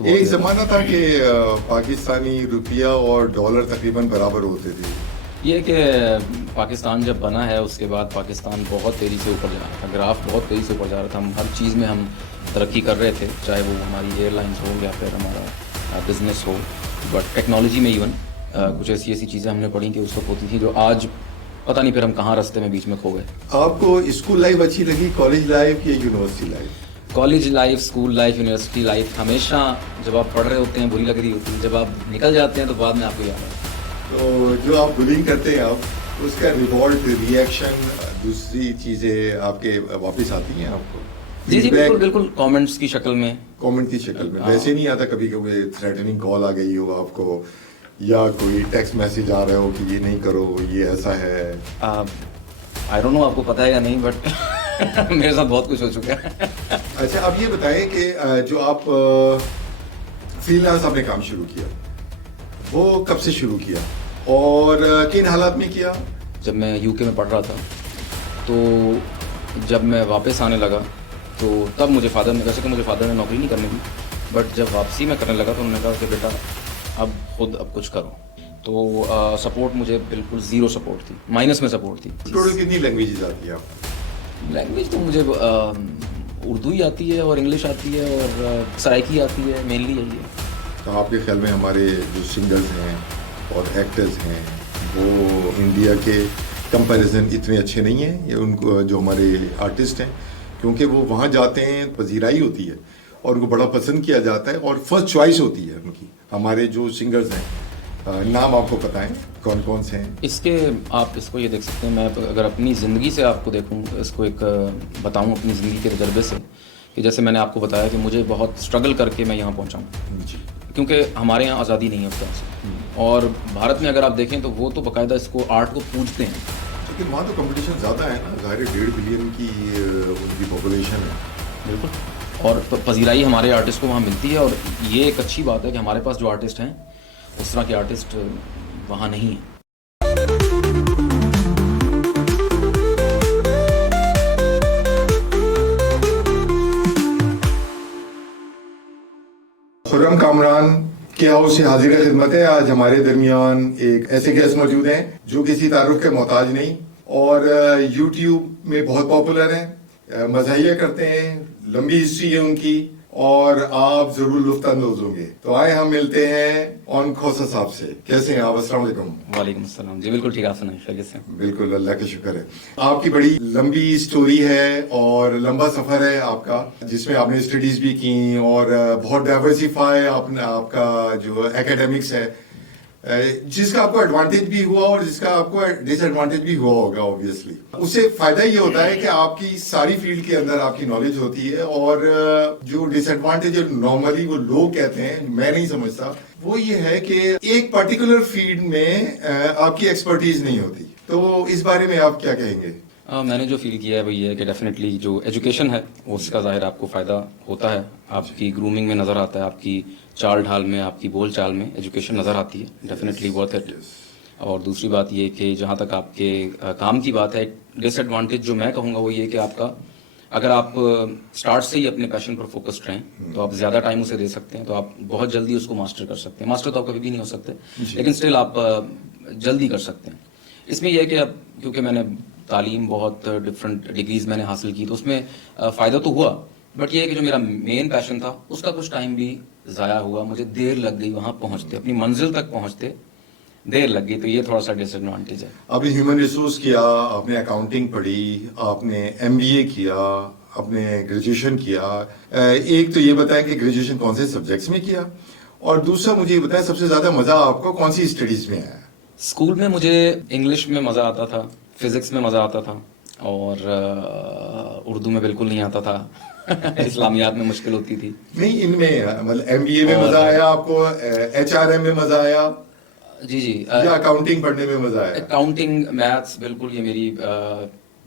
तो एक जमाना था कि पाकिस्तानी रुपया और डॉलर तकरीबन बराबर होते थे। ये कि पाकिस्तान जब बना है उसके बाद पाकिस्तान बहुत तेज़ी से ऊपर जा रहा था, ग्राफ बहुत तेज़ी से ऊपर जा रहा था। हम हर चीज़ में हम तरक्की कर रहे थे, चाहे वो हमारी एयरलाइंस हो या फिर हमारा बिजनेस हो। बट टेक्नोलॉजी में इवन कुछ ऐसी ऐसी चीज़ें हमने पढ़ी कि उस वक्त होती थी जो आज पता नहीं फिर हम कहाँ रास्ते में बीच में खो गए। आपको स्कूल लाइफ अच्छी लगी, कॉलेज लाइफ या university life? College life, school life, university life हमेशा जब आप पढ़ रहे होते हैं बुरी लग रही होती है, जब आप निकल जाते हैं तो बाद में आपको याद आता है। तो जो आप बुलिंग करते हैं आप, उसका रिवॉर्ड, रिएक्शन, दूसरी चीजें आपके वापस आती हैं आपको? जी जी, बिल्कुल बिल्कुल, कमेंट्स की शक्ल में। कमेंट की शक्ल में वैसे नहीं आता? कभी कभी थ्रेटनिंग कॉल आ गई हो आपको, या कोई टेक्स्ट मैसेज आ रहा हो कि ये नहीं करो, ये ऐसा है? आई डोंट नो आपको पता है या नहीं, बट मेरे साथ बहुत कुछ हो चुका है। अच्छा, आप ये बताएं कि जो आप फ्रीलांस आपने काम शुरू किया, वो कब से शुरू किया और किन हालात में किया? जब मैं यूके में पढ़ रहा था, तो जब मैं वापस आने लगा तो तब मुझे फादर ने, वैसे तो मुझे फादर ने नौकरी नहीं करने दी, बट जब वापसी में करने लगा तो उन्होंने कहा कि बेटा अब खुद अब कुछ करो। तो सपोर्ट मुझे बिल्कुल ज़ीरो सपोर्ट थी, माइनस में सपोर्ट थी। टोटल कितनी लैंग्वेजेस आती है आपको? लैंग्वेज तो मुझे उर्दू ही आती है और इंग्लिश आती है और सराइकी आती है, मेनली यही है। तो आपके ख्याल में हमारे जो सिंगर्स हैं और एक्टर्स हैं वो इंडिया के कंपैरिजन इतने अच्छे नहीं हैं, या उनको जो हमारे आर्टिस्ट हैं, क्योंकि वो वहाँ जाते हैं, पजीराई होती है और उनको बड़ा पसंद किया जाता है और फर्स्ट चॉइस होती है उनकी। हमारे जो सिंगर्स हैं, नाम आपको पता है कौन कौन से हैं? इसके आप इसको ये देख सकते हैं, मैं अगर अपनी ज़िंदगी से आपको देखूं, इसको एक बताऊं अपनी ज़िंदगी के तजर्बे से, कि जैसे मैंने आपको बताया कि मुझे बहुत स्ट्रगल करके मैं यहाँ पहुँचा हूँ, जी। क्योंकि हमारे यहाँ आज़ादी नहीं है उस तरह से। और भारत में अगर आप देखें तो वो तो बाकायदा इसको आर्ट को पूजते हैं। लेकिन वहाँ तो कंपटीशन ज़्यादा है ना, ज़ाहिर 1.5 बिलियन की उनकी पॉपुलेशन है। बिल्कुल, और पजीराई हमारे आर्टिस्ट को वहाँ मिलती है, और ये एक अच्छी बात है कि हमारे पास जो आर्टिस्ट हैं उस तरह के आर्टिस्ट वहाँ नहीं हैं। खुर्रम कामरान के हाउस से हाजिर खिदमत है। आज हमारे दरमियान एक ऐसे गेस्ट मौजूद हैं जो किसी तारुफ के मोहताज नहीं और यूट्यूब में बहुत पॉपुलर हैं, मज़ाहिया करते हैं, लंबी हिस्ट्री है उनकी और आप जरूर लुत्फानंदोज होंगे। तो आए हम मिलते हैं ऑन खोसा साहब से। कैसे हैं आप? अस्सलाम वालेकुम। वालेकुम अस्सलाम जी, बिल्कुल ठीक, आप सुनाइए, खैरियत से? बिल्कुल, अल्लाह का शुक्र है। आपकी बड़ी लंबी स्टोरी है और लंबा सफर है आपका, जिसमें आपने स्टडीज भी की और बहुत डाइवर्सिफाई आपका जो एकेडमिक्स है, जिसका आपको एडवांटेज भी हुआ और जिसका आपको डिसएडवांटेज भी हुआ होगा ऑब्वियसली। उससे फायदा ये होता है कि आपकी सारी फील्ड के अंदर आपकी नॉलेज होती है, और जो डिसएडवांटेज नॉर्मली वो लोग कहते हैं, मैं नहीं समझता, वो ये है कि एक पर्टिकुलर फील्ड में आपकी एक्सपर्टीज नहीं होती। तो इस बारे में आप क्या कहेंगे? मैंने जो फील किया है वो ये है कि डेफिनेटली जो एजुकेशन है उसका ज़ाहिर आपको फ़ायदा होता है, आपकी ग्रूमिंग में नज़र आता है, आपकी चाल ढाल में, आपकी बोल चाल में एजुकेशन नज़र आती है, डेफिनेटली वर्थ इट। और दूसरी बात ये कि जहाँ तक आपके काम की बात है, डिसएडवांटेज जो मैं कहूँगा वो ये कि आपका, अगर आप स्टार्ट से ही अपने पैशन पर फोकस्ड रहें तो आप ज़्यादा टाइम उसे दे सकते हैं, तो आप बहुत जल्दी उसको मास्टर कर सकते हैं। मास्टर तो आप कभी भी नहीं हो सकते, लेकिन स्टिल आप जल्दी कर सकते हैं। इसमें यह है कि अब क्योंकि मैंने तालीम बहुत डिफरेंट डिग्रीज मैंने हासिल की, तो उसमें फ़ायदा तो हुआ, बट ये है कि जो मेरा मेन पैशन था उसका कुछ टाइम भी ज़ाया हुआ, मुझे देर लग गई वहाँ पहुँचते, अपनी मंजिल तक पहुँचते देर लग गई, तो ये थोड़ा सा डिसएडवांटेज है। आपने ह्यूमन रिसोर्स किया, आपने अकाउंटिंग पढ़ी, आपने एमबीए किया, आपने ग्रेजुएशन किया। एक तो ये बताएं कि ग्रेजुएशन कौन से सब्जेक्ट्स में किया, और दूसरा मुझे ये बताएं सबसे ज़्यादा मज़ा आपको कौन सी स्टडीज़ में आया? स्कूल में मुझे इंग्लिश में मज़ा आता था, फिज़िक्स में मज़ा आता था, और उर्दू में बिल्कुल नहीं आता था। इस्लामियात में मुश्किल होती थी। नहीं, इनमें मतलब एमबीए में मज़ा आया आपको, एचआरएम में मज़ा आया, जी जी, या अकाउंटिंग पढ़ने में मज़ा आया? अकाउंटिंग, मैथ्स, बिल्कुल ये मेरी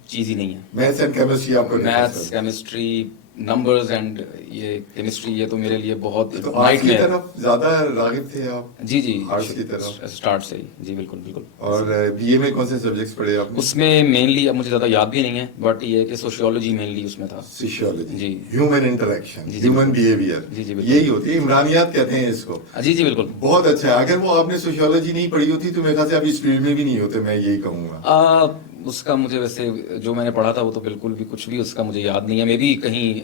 चीज़ ही नहीं है। मैथ्स एंड केमिस्ट्री आपको? मैथ्स, केमिस्ट्री, नंबर्स एंड ये केमिस्ट्री, ये तो मेरे लिए बहुत तो आर्ट्स की nightmare। तरफ ज्यादा रागिब थे आप? जी जी, आर्ट्स की तरफ। स्टार्ट से ही, जी बिल्कुल बिल्कुल। और बीए में कौन से सब्जेक्ट्स पढ़े आपने? उसमें मेनली, अब मुझे ज़्यादा याद भी नहीं है, बट ये है कि सोशियोलॉजी मेनली उसमें था। सोशियोलॉजी, जी। ह्यूमन इंटरेक्शन, जी, ह्यूमन बिहेवियर, जी, जी, बिल्कुल। यही होती है, इमरानियात कहते हैं इसको। जी जी बिल्कुल। बहुत अच्छा है। अगर वो आपने सोशियोलॉजी नहीं पढ़ी होती तो मेरे ख्याल से आप इस फील्ड में भी नहीं होते, मैं यही कहूंगा। उसका मुझे वैसे जो मैंने पढ़ा था वो तो बिल्कुल भी कुछ भी उसका मुझे याद नहीं है। मे बी कहीं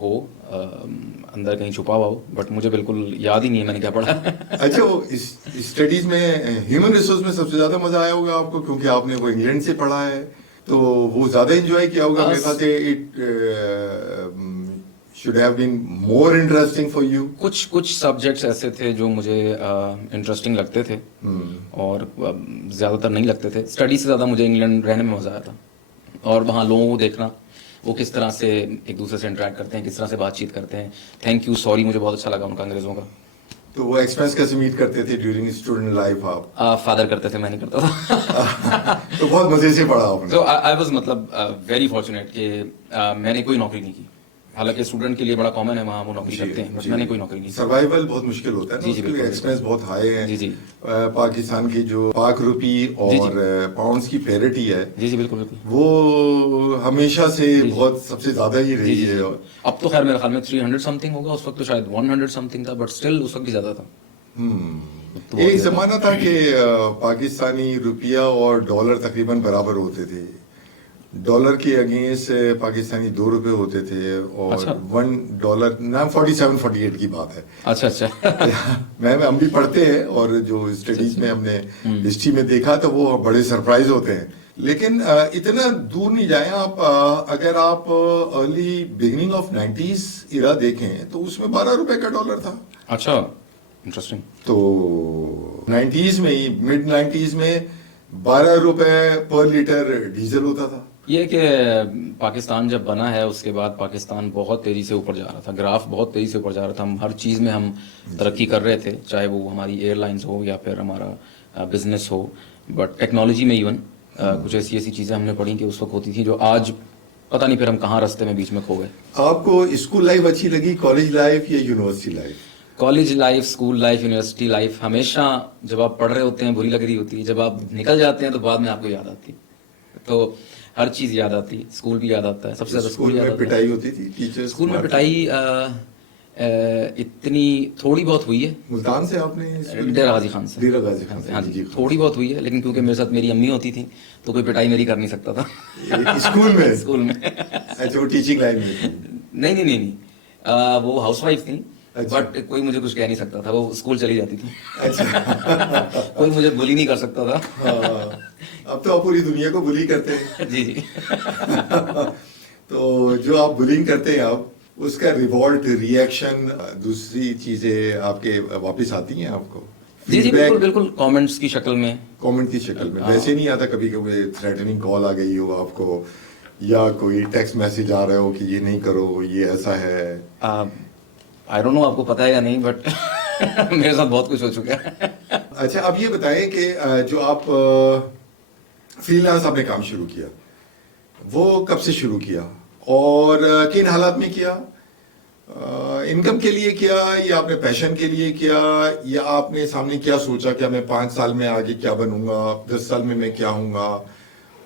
हो अंदर कहीं छुपा हुआ हो, बट मुझे बिल्कुल याद ही नहीं है मैंने क्या पढ़ा। अच्छा, वो इस स्टडीज में ह्यूमन रिसोर्स में सबसे ज्यादा मजा आया होगा आपको, क्योंकि आपने वो इंग्लैंड से पढ़ा है, तो वो ज्यादा एंजॉय किया होगा मेरे ख्याल से। It should have been more interesting for you. कुछ कुछ सब्जेक्ट्स ऐसे थे जो मुझे इंटरेस्टिंग लगते थे, और ज्यादातर नहीं लगते थे। स्टडी से ज्यादा मुझे इंग्लैंड रहने में मजा आया था, और वहाँ लोगों को देखना, वो किस तरह से एक दूसरे से इंटरेक्ट करते हैं, किस तरह से बातचीत करते हैं। थैंक यू, सॉरी मुझे बहुत अच्छा लगा उनका अंग्रेजों का। तो वो एक्सपेंस कैसे मीट करते थे ड्यूरिंग स्टूडेंट लाइफ आप? फादर करते थे, मैं नहीं करता था। तो बहुत मजे से पढ़ा आपने। तो आई वाज मतलब वेरी फॉर्चुनेट कि मैंने कोई नौकरी नहीं की। हालांकि स्टूडेंट के लिए बड़ा कॉमन है वहाँ वो नौकरी करते हैं, बट मैंने कोई नौकरी नहीं की। सर्वाइवल बहुत मुश्किल होता है ना, जी, जी, उसके लिए बिल्कुल, एक्सपेंस बहुत हाई है। जी, जी। पाकिस्तान की जो पाक रुपी और पाउंड्स की पेरिटी है, जी जी बिल्कुल बिल्कुल। वो हमेशा से बहुत सबसे ज्यादा ही जी रही जी है। जी। अब तो खैर मेरे ख्याल में 300 समथिंग होगा, उस वक्त तो शायद 100 समथिंग था, बट स्टिल उस वक्त भी ज्यादा था। तो एक जमाना था कि पाकिस्तानी रुपया और डॉलर तकरीबन बराबर होते थे। डॉलर के अगेंस्ट पाकिस्तानी 2 रुपए होते थे, और अच्छा। $1 ना 47-48 की बात है। अच्छा अच्छा। हम भी पढ़ते हैं, और जो स्टडीज में हमने हिस्ट्री में देखा तो वो बड़े सरप्राइज होते हैं। लेकिन इतना दूर नहीं जाए आप, अगर आप अर्ली बिगिनिंग ऑफ 90s इरा देखें तो उसमें 12 रुपए का डॉलर था। अच्छा, इंटरेस्टिंग। तो 90s में ही, मिड 90s में 12 रुपए पर लीटर डीजल होता था। ये कि पाकिस्तान जब बना है उसके बाद पाकिस्तान बहुत तेजी से ऊपर जा रहा था, ग्राफ बहुत तेजी से ऊपर जा रहा था। हम हर चीज़ में हम तरक्की कर रहे थे, चाहे वो हमारी एयरलाइंस हो या फिर हमारा बिजनेस हो, बट टेक्नोलॉजी में इवन कुछ ऐसी ऐसी चीज़ें हमने पढ़ी कि उस वक्त होती थी जो आज पता नहीं फिर हम कहाँ रास्ते में बीच में खो गए। आपको स्कूल लाइफ अच्छी लगी, कॉलेज लाइफ या university life? College life, school life, university life हमेशा जब आप पढ़ रहे होते हैं बुरी लग रही होती है, जब आप निकल जाते हैं तो बाद में आपको याद आती है। तो हर चीज याद आती है, स्कूल भी याद आता है, सबसे ज्यादा स्कूल याद आता है। पिटाई होती थी टीचर्स? स्कूल में पिटाई इतनी थोड़ी बहुत हुई है। मुल्तान से आपने? डेरा गाजी खान से। डेरा गाजी खान से, हाँ जी, जी, जी। थोड़ी बहुत हुई है, लेकिन क्योंकि मेरे साथ मेरी अम्मी होती थी तो कोई पिटाई मेरी कर नहीं सकता था। स्कूल में? स्कूल में। अच्छा, वो टीचिंग लाइन में थी? नहीं नहीं नहीं नहीं, वो हाउसवाइफ थी, अच्छा। बट कोई मुझे कुछ कह नहीं सकता था, वो स्कूल चली जाती थी। अच्छा। कोई मुझे बुली नहीं कर सकता था। हाँ, अब तो आप पूरी दुनिया को बुली करते हैं। जी जी। तो जो आप बुलिंग करते हैं आप, उसका रिवॉल्ट, रिएक्शन, दूसरी चीजें आपके वापस आती हैं आपको? जी जी बिल्कुल बिल्कुल, कमेंट्स की शक्ल में। कमेंट की शक्ल में वैसे नहीं आता? कभी कभी थ्रेटनिंग कॉल आ गई हो आपको, या कोई टेक्स्ट मैसेज आ रहा हो कि ये नहीं करो, ये ऐसा है? आई डोंट नो आपको पता है या नहीं, बट मेरे साथ बहुत कुछ हो चुका है। अच्छा, अब ये बताएं कि जो आप फ्रीलांस आपने काम शुरू किया, वो कब से शुरू किया और किन हालात में किया? इनकम के लिए किया, या आपने पैशन के लिए किया, या आपने सामने क्या सोचा कि मैं 5 साल में आगे क्या बनूंगा, 10 साल में मैं क्या हूंगा?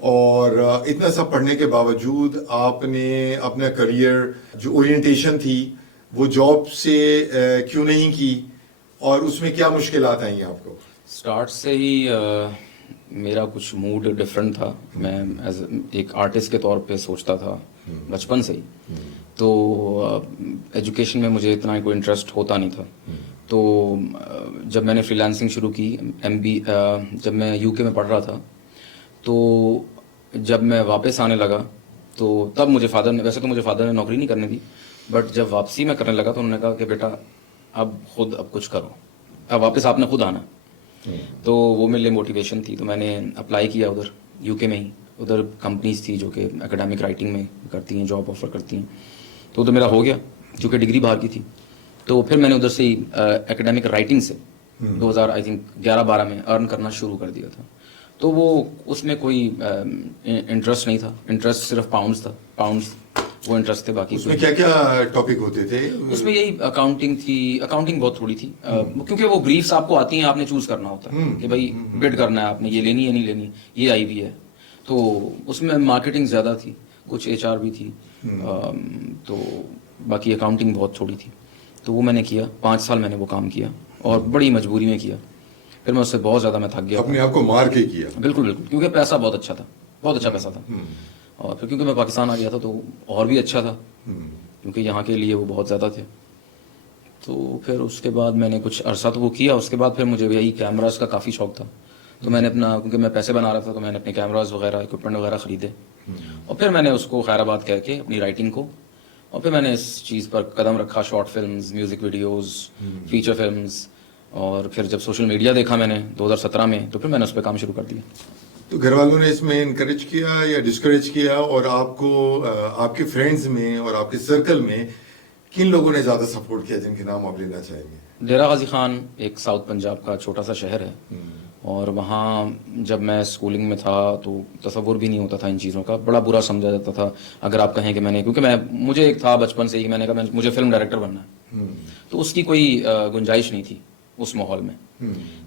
और इतना सब पढ़ने के बावजूद आपने अपना करियर, जो ओरिएंटेशन थी, वो जॉब से क्यों नहीं की, और उसमें क्या मुश्किलात आई आपको? स्टार्ट से ही मेरा कुछ मूड डिफरेंट था। मैं एज एक आर्टिस्ट के तौर पे सोचता था बचपन से ही, तो एजुकेशन में मुझे इतना कोई इंटरेस्ट होता नहीं था। तो जब मैंने फ्रीलांसिंग शुरू की, जब मैं यूके में पढ़ रहा था, तो जब मैं वापस आने लगा तो तब मुझे फादर ने, वैसे तो मुझे फादर ने नौकरी नहीं करने दी, बट जब वापसी में करने लगा तो उन्होंने कहा कि बेटा अब कुछ करो, अब वापस आपने खुद आना। तो वो मेरे लिए मोटिवेशन थी। तो मैंने अप्लाई किया उधर यूके में ही। उधर कंपनीज थी जो कि एकेडमिक राइटिंग में करती हैं, जॉब ऑफर करती हैं। तो उधर मेरा हो गया, क्योंकि डिग्री बाहर की थी। तो फिर मैंने उधर से ही एकेडमिक राइटिंग से 2011-12 में अर्न करना शुरू कर दिया था। तो वो उसमें कोई इंटरेस्ट नहीं था, इंटरेस्ट सिर्फ पाउंड्स था, पाउंड्स वो इंटरेस्ट थे, बाकी उसमें क्या क्या टॉपिक होते थे? उसमें यही अकाउंटिंग थी, अकाउंटिंग बहुत थोड़ी थी, क्योंकि वो ब्रीफ्स आपको आती हैं, आपने चूज करना होता है कि भाई बिड करना है आपने, ये लेनी है नहीं लेनी, ये आई भी है। तो उसमें मार्केटिंग ज़्यादा थी, कुछ एचआर भी थी, तो बाकी अकाउंटिंग बहुत थोड़ी थी। तो वो मैंने किया, 5 साल मैंने वो काम किया और बड़ी मजबूरी में किया। फिर मैं उससे बहुत ज़्यादा मैं थक गया, अपने आप को मार के किया? बिल्कुल बिल्कुल, क्योंकि पैसा बहुत अच्छा था, बहुत अच्छा पैसा था। और फिर क्योंकि मैं पाकिस्तान आ गया था तो और भी अच्छा था, क्योंकि यहाँ के लिए वो बहुत ज़्यादा थे। तो फिर उसके बाद मैंने कुछ अरसा तो वो किया, उसके बाद फिर मुझे यही कैमरास का काफ़ी शौक था। तो मैंने अपना, क्योंकि मैं पैसे बना रहा था, तो मैंने अपने कैमरास वगैरह, इक्विपमेंट वगैरह ख़रीदे और फिर मैंने उसको खैराबाद कह के अपनी राइटिंग को, और फिर मैंने इस चीज़ पर कदम रखा, short films, music videos, feature films. और फिर जब सोशल मीडिया देखा मैंने 2017 में, तो फिर मैंने उस पर काम शुरू कर दिया। तो घर वालों ने इसमें इनकरेज किया या डिस्करेज किया, और आपको आपके फ्रेंड्स में और आपके सर्कल में किन लोगों ने ज्यादा सपोर्ट किया, जिनके नाम आप लेना चाहेंगे? डेरा गाजी खान एक साउथ पंजाब का छोटा सा शहर है, और वहाँ जब मैं स्कूलिंग में था तो तसव्वुर भी नहीं होता था इन चीज़ों का, बड़ा बुरा समझा जाता था अगर आप कहें कि मैंने, क्योंकि मुझे एक था बचपन से ही, मैंने कहा मुझे फिल्म डायरेक्टर बनना है, तो उसकी कोई गुंजाइश नहीं थी उस माहौल में।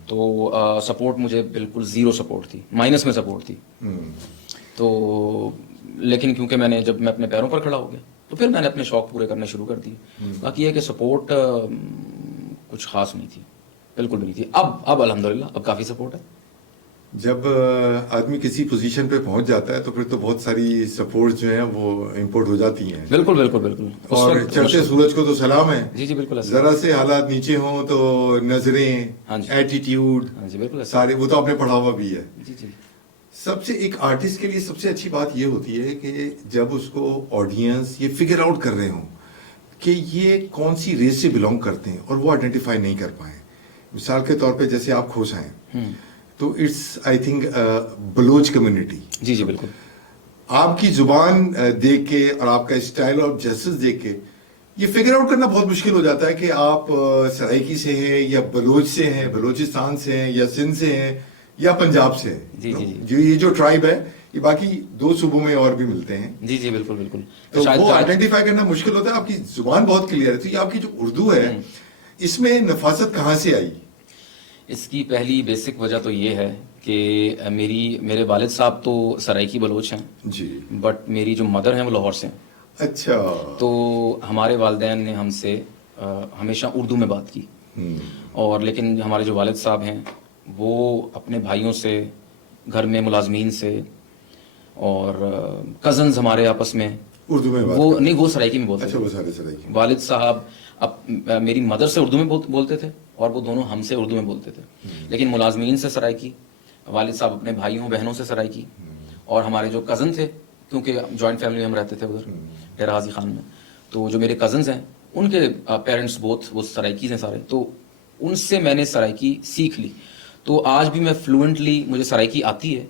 तो सपोर्ट मुझे बिल्कुल ज़ीरो सपोर्ट थी, माइनस में सपोर्ट थी। तो लेकिन क्योंकि मैं अपने पैरों पर खड़ा हो गया, तो फिर मैंने अपने शौक पूरे करने शुरू कर दिए। बाकी ये कि सपोर्ट कुछ खास नहीं थी, बिल्कुल भी नहीं थी। अब अल्हम्दुलिल्लाह अब काफ़ी सपोर्ट है। जब आदमी किसी पोजीशन पे पहुंच जाता है तो फिर तो बहुत सारी सपोर्ट जो है वो इंपोर्ट हो जाती हैं। बिल्कुल बिल्कुल बिल्कुल। और चढ़ते सूरज को तो सलाम है। जी जी बिल्कुल। जरा से हालात नीचे हों तो नजरें, हाँ जी, एटीट्यूड, हाँ जी बिल्कुल सारे, वो तो आपने पढ़ा हुआ भी है। जी जी। सबसे एक आर्टिस्ट के लिए सबसे अच्छी बात ये होती है कि जब उसको ऑडियंस ये फिगर आउट कर रहे हो कि ये कौन सी रेस से बिलोंग करते हैं और वो आइडेंटिफाई नहीं कर पाए। मिसाल के तौर पे जैसे आप खोसा हैं, तो it's I think Baloch community. जी जी बिल्कुल। आपकी जुबान देख के और आपका स्टाइल ऑफ जस्टिस देख के ये फिगर आउट करना बहुत मुश्किल हो जाता है कि आप सराइकी से हैं या बलोच से हैं, बलोचिस्तान से हैं या सिंध से हैं या पंजाब से हैं। जी जी जो ये जो ट्राइब है ये बाकी 2 सूबों में और भी मिलते हैं। जी जी बिल्कुल बिल्कुल। तो वो आइडेंटिफाई करना मुश्किल होता है। आपकी जुबान बहुत क्लियर है, तो ये आपकी जो उर्दू है इसमें नफासत कहाँ से आई? इसकी पहली बेसिक वजह तो ये है कि मेरे वालिद साहब तो सराइकी बलोच हैं जी, बट मेरी जो मदर हैं वो लाहौर से हैं। अच्छा। तो हमारे वालिदैन ने हमसे हमेशा उर्दू में बात की, और लेकिन हमारे जो वालिद साहब हैं वो अपने भाइयों से, घर में मुलाजमीन से और कज़न्स हमारे आपस में उर्दू में बात वो नहीं, वो सराइकी में बोलते अच्छा, थे। वो सारे सराइकी। वालिद साहब मेरी मदर से उर्दू में बोलते थे और वो दोनों हमसे उर्दू में बोलते थे, लेकिन मुलाजमीन से सराइकी, वालिद साहब अपने भाइयों बहनों से सराइकी, और हमारे जो कज़न थे, क्योंकि जॉइंट फैमिली में हम रहते थे उधर डेरा गाजी खान में, तो जो मेरे कज़न्स हैं उनके पेरेंट्स बोथ वो सराइकी हैं सारे, तो उनसे मैंने सराइकी सीख ली। तो आज भी मैं फ्लुएंटली, मुझे सराइकी आती है,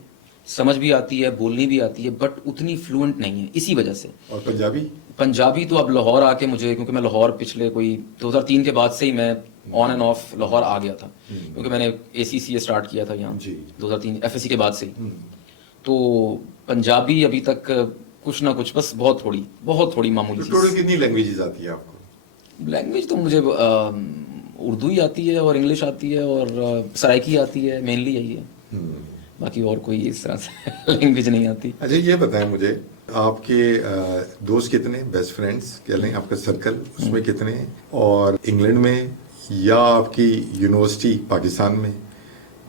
समझ भी आती है, बोलनी भी आती है, बट उतनी फ्लुएंट नहीं है इसी वजह से। और पंजाबी? पंजाबी तो अब लाहौर आके मुझे, क्योंकि मैं लाहौर पिछले कोई 2003 के बाद से ही मैं ऑन एंड ऑफ लाहौर आ गया था, क्योंकि मैंने ACCA स्टार्ट किया था यहाँ 2003 FSC के बाद से ही। तो पंजाबी अभी तक कुछ ना कुछ, बस बहुत थोड़ी मामूली तो टोटल कितनी लैंग्वेजेस आती है आपको? लैंग्वेज तो मुझे उर्दू ही आती है और इंग्लिश आती है और सराइकी आती है, मेनली यही है। बाकी और कोई इस तरह से लैंग्वेज नहीं आती। अच्छा, ये बताएं मुझे, आपके दोस्त कितने, बेस्ट फ्रेंड्स कह लें, आपका सर्कल उसमें कितने, और इंग्लैंड में या आपकी यूनिवर्सिटी पाकिस्तान में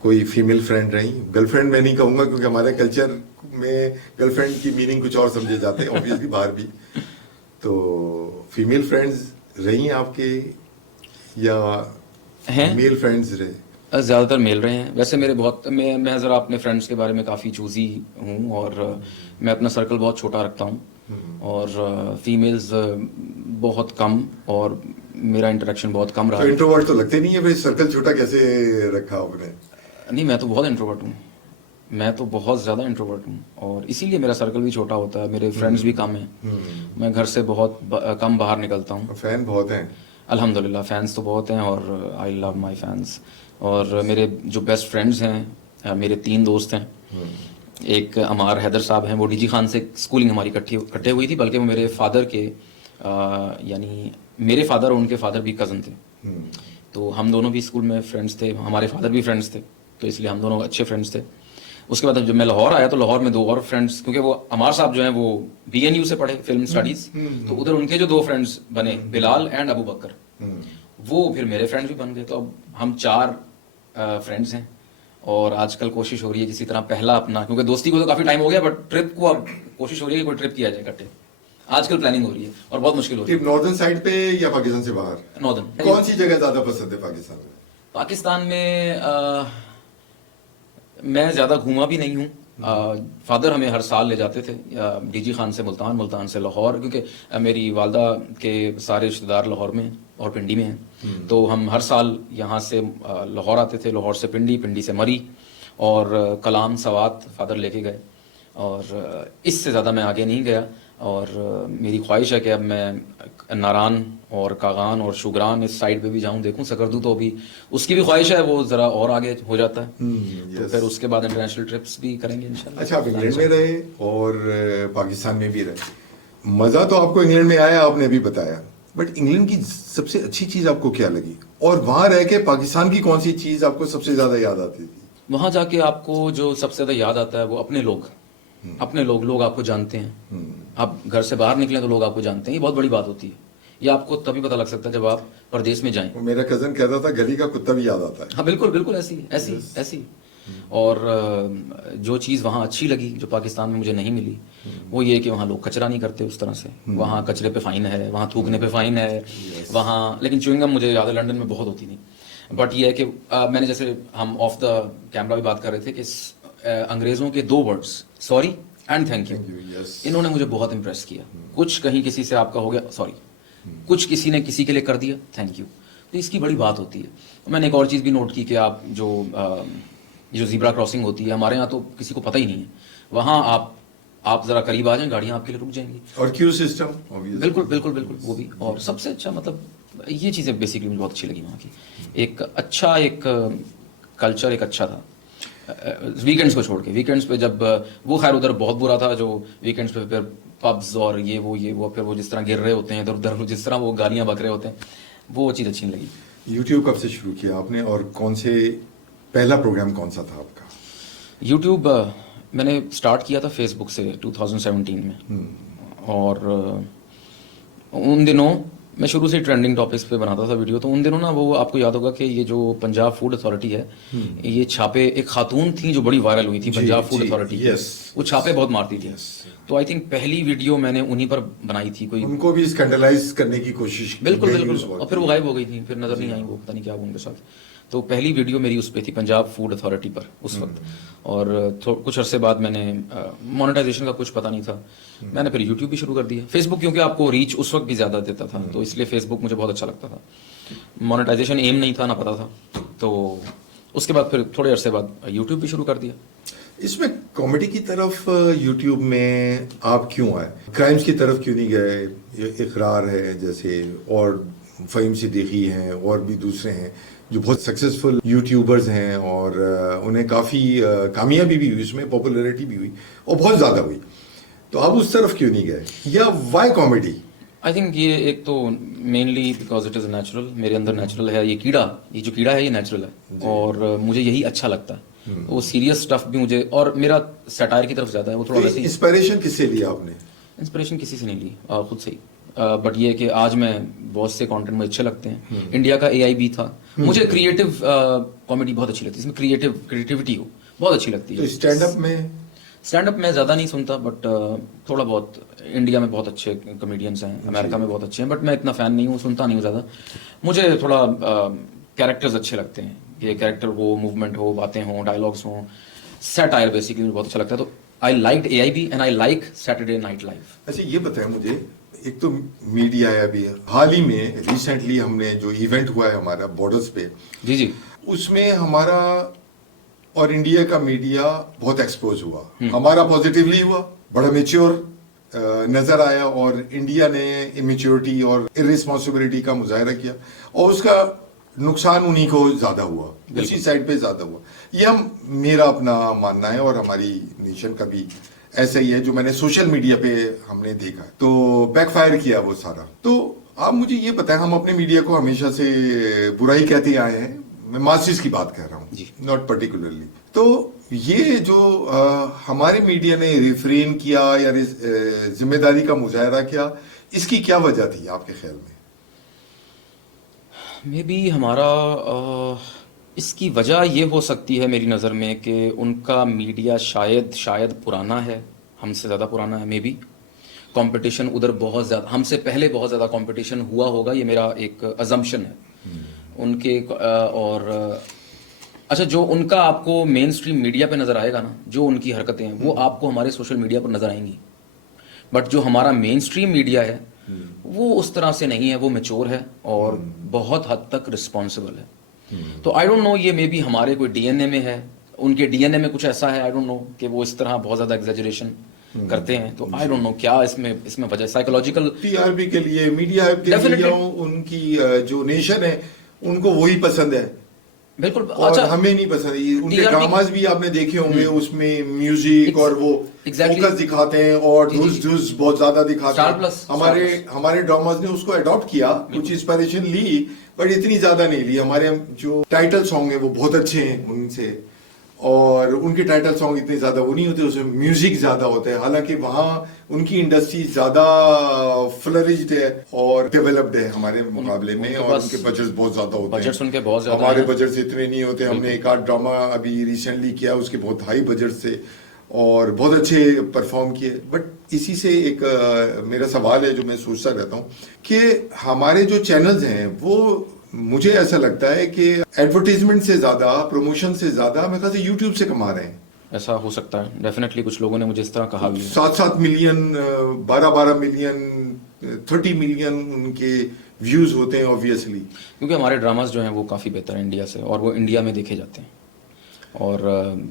कोई फीमेल फ्रेंड रही? गर्लफ्रेंड मैं नहीं कहूँगा क्योंकि हमारे कल्चर में गर्लफ्रेंड की मीनिंग कुछ और समझे जाते हैं, ऑब्वियसली बाहर भी। तो फीमेल फ्रेंड्स रही हैं आपके या हैं? मेल फ्रेंड्स रहे? ज़्यादातर मेल रहे हैं। वैसे मेरे मैं ज़रा अपने फ्रेंड्स के बारे में काफ़ी चूज़ी हूँ, और मैं अपना सर्कल बहुत छोटा रखता हूँ, और फीमेल्स बहुत कम, और मेरा इंटरेक्शन बहुत कम रहा तो है। इंट्रोवर्ट तो लगते नहीं है भाई, सर्कल छोटा कैसे रखा आपने? नहीं, मैं तो बहुत इंट्रोवर्ट हूँ, मैं तो बहुत ज़्यादा इंट्रोवर्ट हूँ, और इसीलिए मेरा सर्कल भी छोटा होता है, मेरे फ्रेंड्स भी कम हैं। मैं घर से बहुत कम बाहर निकलता हूँ। फैन बहुत हैं? अल्हम्दुलिल्लाह फैंस तो बहुत हैं, और आई लव माय फैंस। और मेरे जो बेस्ट फ्रेंड्स हैं, मेरे 3 दोस्त हैं, एक अमार हैदर साहब हैं, वो डीजी खान से स्कूलिंग हमारी इकट्ठे हुई थी, बल्कि वो मेरे फादर के यानी मेरे फादर और उनके फादर भी कज़न थे। तो हम दोनों भी स्कूल में फ्रेंड्स थे, हमारे फादर भी फ्रेंड्स थे, तो इसलिए हम दोनों अच्छे फ्रेंड्स थे। उसके बाद जब मैं लाहौर आया तो लाहौर में दो और फ्रेंड्स, क्योंकि वो अमार साहब जो हैं वो BNU से पढ़े फिल्म स्टडीज, तो उधर उनके जो दो फ्रेंड्स बने, बिलाल एंड अबू बकर, वो फिर मेरे फ्रेंड्स भी बन गए। तो अब हम 4 फ्रेंड्स हैं और आजकल कोशिश हो रही है किसी तरह पहला अपना, क्योंकि दोस्ती को तो काफी टाइम हो गया, बट ट्रिप को अब कोशिश हो रही है कि कोई ट्रिप किया जाए इकट्ठे। आजकल प्लानिंग हो रही है और बहुत मुश्किल हो रही है। नॉर्दर्न साइड पे या पाकिस्तान से बाहर? नॉर्दर्न। कौन सी जगह ज्यादा पसंद है पाकिस्तान में? पाकिस्तान में मैं ज़्यादा घूमा भी नहीं हूँ। फादर हमें हर साल ले जाते थे डीजी खान से मुल्तान, मुल्तान से लाहौर, क्योंकि मेरी वालदा के सारे रिश्तेदार लाहौर में और पिंडी में हैं। तो हम हर साल यहाँ से लाहौर आते थे, लाहौर से पिंडी, पिंडी से मरी और कलाम सवात फादर लेके गए। और इससे ज़्यादा मैं आगे नहीं गया। और मेरी ख्वाहिश है कि अब मैं नारान और कागान और शुगरान इस साइड पे भी जाऊं, देखूं सकरदू, तो भी उसकी भी ख्वाहिश है, वो ज़रा और आगे हो जाता है। तो फिर उसके बाद इंटरनेशनल ट्रिप्स भी करेंगे इंशाल्लाह। अच्छा, आप इंग्लैंड में रहे और पाकिस्तान में भी रहे, मज़ा तो आपको इंग्लैंड में आया, आपने अभी बताया, बट इंग्लैंड की सबसे अच्छी चीज़ आपको क्या लगी? और वहाँ रह के पाकिस्तान की कौन सी चीज़ आपको सबसे ज़्यादा याद आती थी? वहाँ जाके आपको जो सबसे ज़्यादा याद आता है वो अपने लोग, अपने लोग आपको जानते हैं। आप घर से बाहर निकले तो लोग आपको जानते हैं, ये बहुत बड़ी बात होती है। ये आपको तभी पता लग सकता है जब आप परदेश में जाएं। मेरा कजन कहता था गली का कुत्ता भी याद आता है। हाँ बिल्कुल बिल्कुल, ऐसी। और जो चीज़ वहाँ अच्छी लगी जो पाकिस्तान में मुझे नहीं मिली, वो ये कि वहाँ लोग कचरा नहीं करते उस तरह से। वहाँ कचरे पे फाइन है, वहाँ थूकने पे फाइन है, वहाँ, लेकिन च्युइंगम मुझे याद है लंदन में बहुत होती नहीं। बट ये है कि मैंने, जैसे हम ऑफ द कैमरा भी बात कर रहे थे कि अंग्रेजों के 2 words, sorry and thank you, इन्होंने मुझे बहुत इम्प्रेस किया। कुछ कहीं किसी से आपका हो गया सॉरी, कुछ किसी ने किसी के लिए कर दिया थैंक यू, तो इसकी बड़ी बात होती है। मैंने एक और चीज़ भी नोट की कि आप जो ज़ीब्रा क्रॉसिंग होती है, हमारे यहाँ तो किसी को पता ही नहीं है, वहाँ आप ज़रा करीब आ जाएं, गाड़ियाँ आपके लिए रुक जाएंगी। और क्यू सिस्टम, बिल्कुल वो भी। और सबसे अच्छा, मतलब ये चीज़ें बेसिकली मुझे बहुत अच्छी लगी वहाँ की। एक अच्छा कल्चर एक अच्छा था, वीकेंड्स को छोड़ के। वीकेंड्स पे जब वो, खैर उधर बहुत बुरा था, जो वीकेंड्स पे फिर पब्स और ये वो फिर वो जिस तरह गिर रहे होते हैं इधर उधर, जिस तरह वो गालियाँ बक रहे होते हैं, वो चीज़ अच्छी नहीं लगी। यूट्यूब कब से शुरू किया आपने और कौन से, पहला प्रोग्राम कौन सा था आपका? यूट्यूब मैंने स्टार्ट किया था फेसबुक से 2017 में। और उन दिनों मैं शुरू से ट्रेंडिंग टॉपिक्स पे बनाता था वीडियो। तो उन दिनों ना, वो आपको याद होगा कि ये जो पंजाब फूड अथॉरिटी है, ये छापे, एक खातून थी जो बड़ी वायरल हुई थी पंजाब फूड अथॉरिटी, वो छापे बहुत मारती थी। तो आई थिंक पहली वीडियो मैंने उन्हीं पर बनाई थी। कोई उनको भी स्कैंडलाइज करने की कोशिश की। बिल्कुल, और फिर वो गायब हो गई थी, फिर नजर नहीं आई, वो पता नहीं क्या हुआ उनके साथ। तो पहली वीडियो मेरी उस पे थी, पंजाब फूड अथॉरिटी पर उस वक्त। और कुछ अरसे बाद मैंने, मोनेटाइजेशन का कुछ पता नहीं था, मैंने फिर यूट्यूब भी शुरू कर दिया। फेसबुक क्योंकि आपको रीच उस वक्त भी ज़्यादा देता था, तो इसलिए फेसबुक मुझे बहुत अच्छा लगता था। मोनेटाइजेशन एम नहीं था, ना पता था। तो उसके बाद फिर थोड़े अरसे बाद यूट्यूब भी शुरू कर दिया। इसमें कॉमेडी की तरफ यूट्यूब में आप क्यों आए? क्राइम्स की तरफ क्यों नहीं गए? ये इकरार है जैसे, और फ़हीम सिद्दीकी हैं, और भी दूसरे हैं जो बहुत सक्सेसफुल यूट्यूबर्स हैं, और उन्हें काफ़ी कामयाबी भी हुई, उसमें पॉपुलैरिटी भी हुई और बहुत ज़्यादा हुई। तो आप उस तरफ क्यों नहीं गए, या वाई कॉमेडी? आई थिंक ये एक तो mainly because it is natural, मेरे अंदर नेचुरल है। ये जो कीड़ा है ये नेचुरल है, और मुझे यही अच्छा लगता है। वो सीरियस स्टफ भी मुझे, और मेरा सटायर की तरफ ज़्यादा है, वो थोड़ा वैसे। इंस्पिरेशन किससे लिया आपने? इंस्पिरेशन किसी से नहीं ली, खुद से ही। बट ये कि आज मैं बहुत से कंटेंट मुझे अच्छे लगते हैं। इंडिया का AIB था, मुझे क्रिएटिव कॉमेडी बहुत अच्छी लगती है, इसमें क्रिएटिविटी हो बहुत अच्छी लगती है। स्टैंड अप मैं ज़्यादा नहीं सुनता, बट थोड़ा बहुत। इंडिया में बहुत अच्छे कॉमेडियंस हैं, अमेरिका में बहुत अच्छे हैं, बट मैं इतना फ़ैन नहीं हूँ, सुनता नहीं हूँ ज़्यादा। मुझे थोड़ा कैरेक्टर्स अच्छे लगते हैं, कि कैरेक्टर हो, मूवमेंट हो, बातें हों, डायलॉग्स हों, सैटायर बेसिकली मुझे बहुत अच्छा लगता है। तो I like AIB and I like Saturday night live. अच्छा, ये बताएं मुझे, एक तो मीडिया आया भी, हाल ही में रिसेंटली हमने जो इवेंट हुआ है हमारा बॉर्डर्स पे, जी, उसमें हमारा और इंडिया का मीडिया बहुत एक्सपोज हुआ। हमारा पॉजिटिवली हुआ, बड़ा मेच्योर नजर आया, और इंडिया ने इमेच्योरिटी और इररिस्पॉन्सिबिलिटी का मुजाहरा किया, और उसका नुकसान उन्हीं को ज्यादा हुआ, उसी साइड पे ज्यादा हुआ। ये हम मेरा अपना मानना है और हमारी नेशन का भी ऐसा ही है, जो मैंने सोशल मीडिया पे हमने देखा है। तो बैकफायर किया वो सारा। तो आप मुझे ये बताएं, हम अपने मीडिया को हमेशा से बुराई कहते आए हैं, मैं मासिस की बात कर रहा हूँ, नॉट पर्टिकुलरली। तो ये जो हमारे मीडिया ने रिफ्रेन किया या जिम्मेदारी का मुजाहरा किया, इसकी क्या वजह थी आपके ख्याल में? मे बी हमारा इसकी वजह ये हो सकती है मेरी नज़र में कि उनका मीडिया शायद पुराना है, हमसे ज़्यादा पुराना है। मे बी कंपटीशन उधर बहुत ज़्यादा, हमसे पहले बहुत ज़्यादा कंपटीशन हुआ होगा, ये मेरा एक अजम्पशन है उनके। और अच्छा, जो उनका आपको मेन स्ट्रीम मीडिया पे नज़र आएगा ना, जो उनकी हरकतें हैं वो आपको हमारे सोशल मीडिया पर नज़र आएंगी। बट जो हमारा मेन स्ट्रीम मीडिया है वो उस तरह से नहीं है, वो मैच्योर है और बहुत हद तक रिस्पॉन्सिबल है। तो आई डोंट नो, ये मे बी हमारे कोई डीएनए में है, उनके डीएनए में कुछ ऐसा है, आई डोंट नो, कि वो इस तरह बहुत ज़्यादा एग्जैजरेशन करते हैं। तो आई डोंट नो क्या इसमें वजह, साइकोलॉजिकल टीआरपी के लिए, मीडिया के लिए, उनकी जो नेशन है उनको वही पसंद है। बिल्कुल। और अच्छा, हमें नहीं पसंद। उनके ड्रामास भी आपने देखे होंगे, उसमें म्यूजिक और वो फोकस दिखाते हैं और धुस बहुत ज्यादा दिखाते हैं। हमारे ड्रामास ने उसको अडॉप्ट किया, कुछ इंस्पिरेशन ली, बट इतनी ज्यादा नहीं ली। हमारे जो टाइटल सॉन्ग है वो बहुत अच्छे हैं उनसे, और उनके टाइटल सॉन्ग इतने ज्यादा वो नहीं होते, उसमें म्यूजिक ज्यादा होता है। हालांकि वहाँ उनकी इंडस्ट्री ज्यादा फ्लरिश्ड है और डेवलप्ड है हमारे मुकाबले में, और उनके बजट्स बहुत ज्यादा होते हैं। बजट्स उनके बहुत ज्यादा, हमारे बजट्स इतने नहीं होते। हमने एक आध ड्रामा अभी रिसेंटली किया, उसके बहुत हाई बजट से और बहुत अच्छे परफॉर्म किए। बट इसी से एक मेरा सवाल है जो मैं सोचता रहता हूँ कि हमारे जो चैनल्स हैं वो, मुझे ऐसा लगता है कि एडवर्टीजमेंट से ज्यादा, प्रमोशन से ज्यादा मेरे ख्याल से यूट्यूब से कमा रहे हैं। ऐसा हो सकता है, डेफिनेटली कुछ लोगों ने मुझे इस तरह कहा भी है। 7-7 मिलियन, 12-12 मिलियन, 30 मिलियन उनके व्यूज होते हैं ऑब्वियसली, क्योंकि हमारे ड्रामास जो हैं वो काफ़ी बेहतर हैं इंडिया से, और वो इंडिया में देखे जाते हैं, और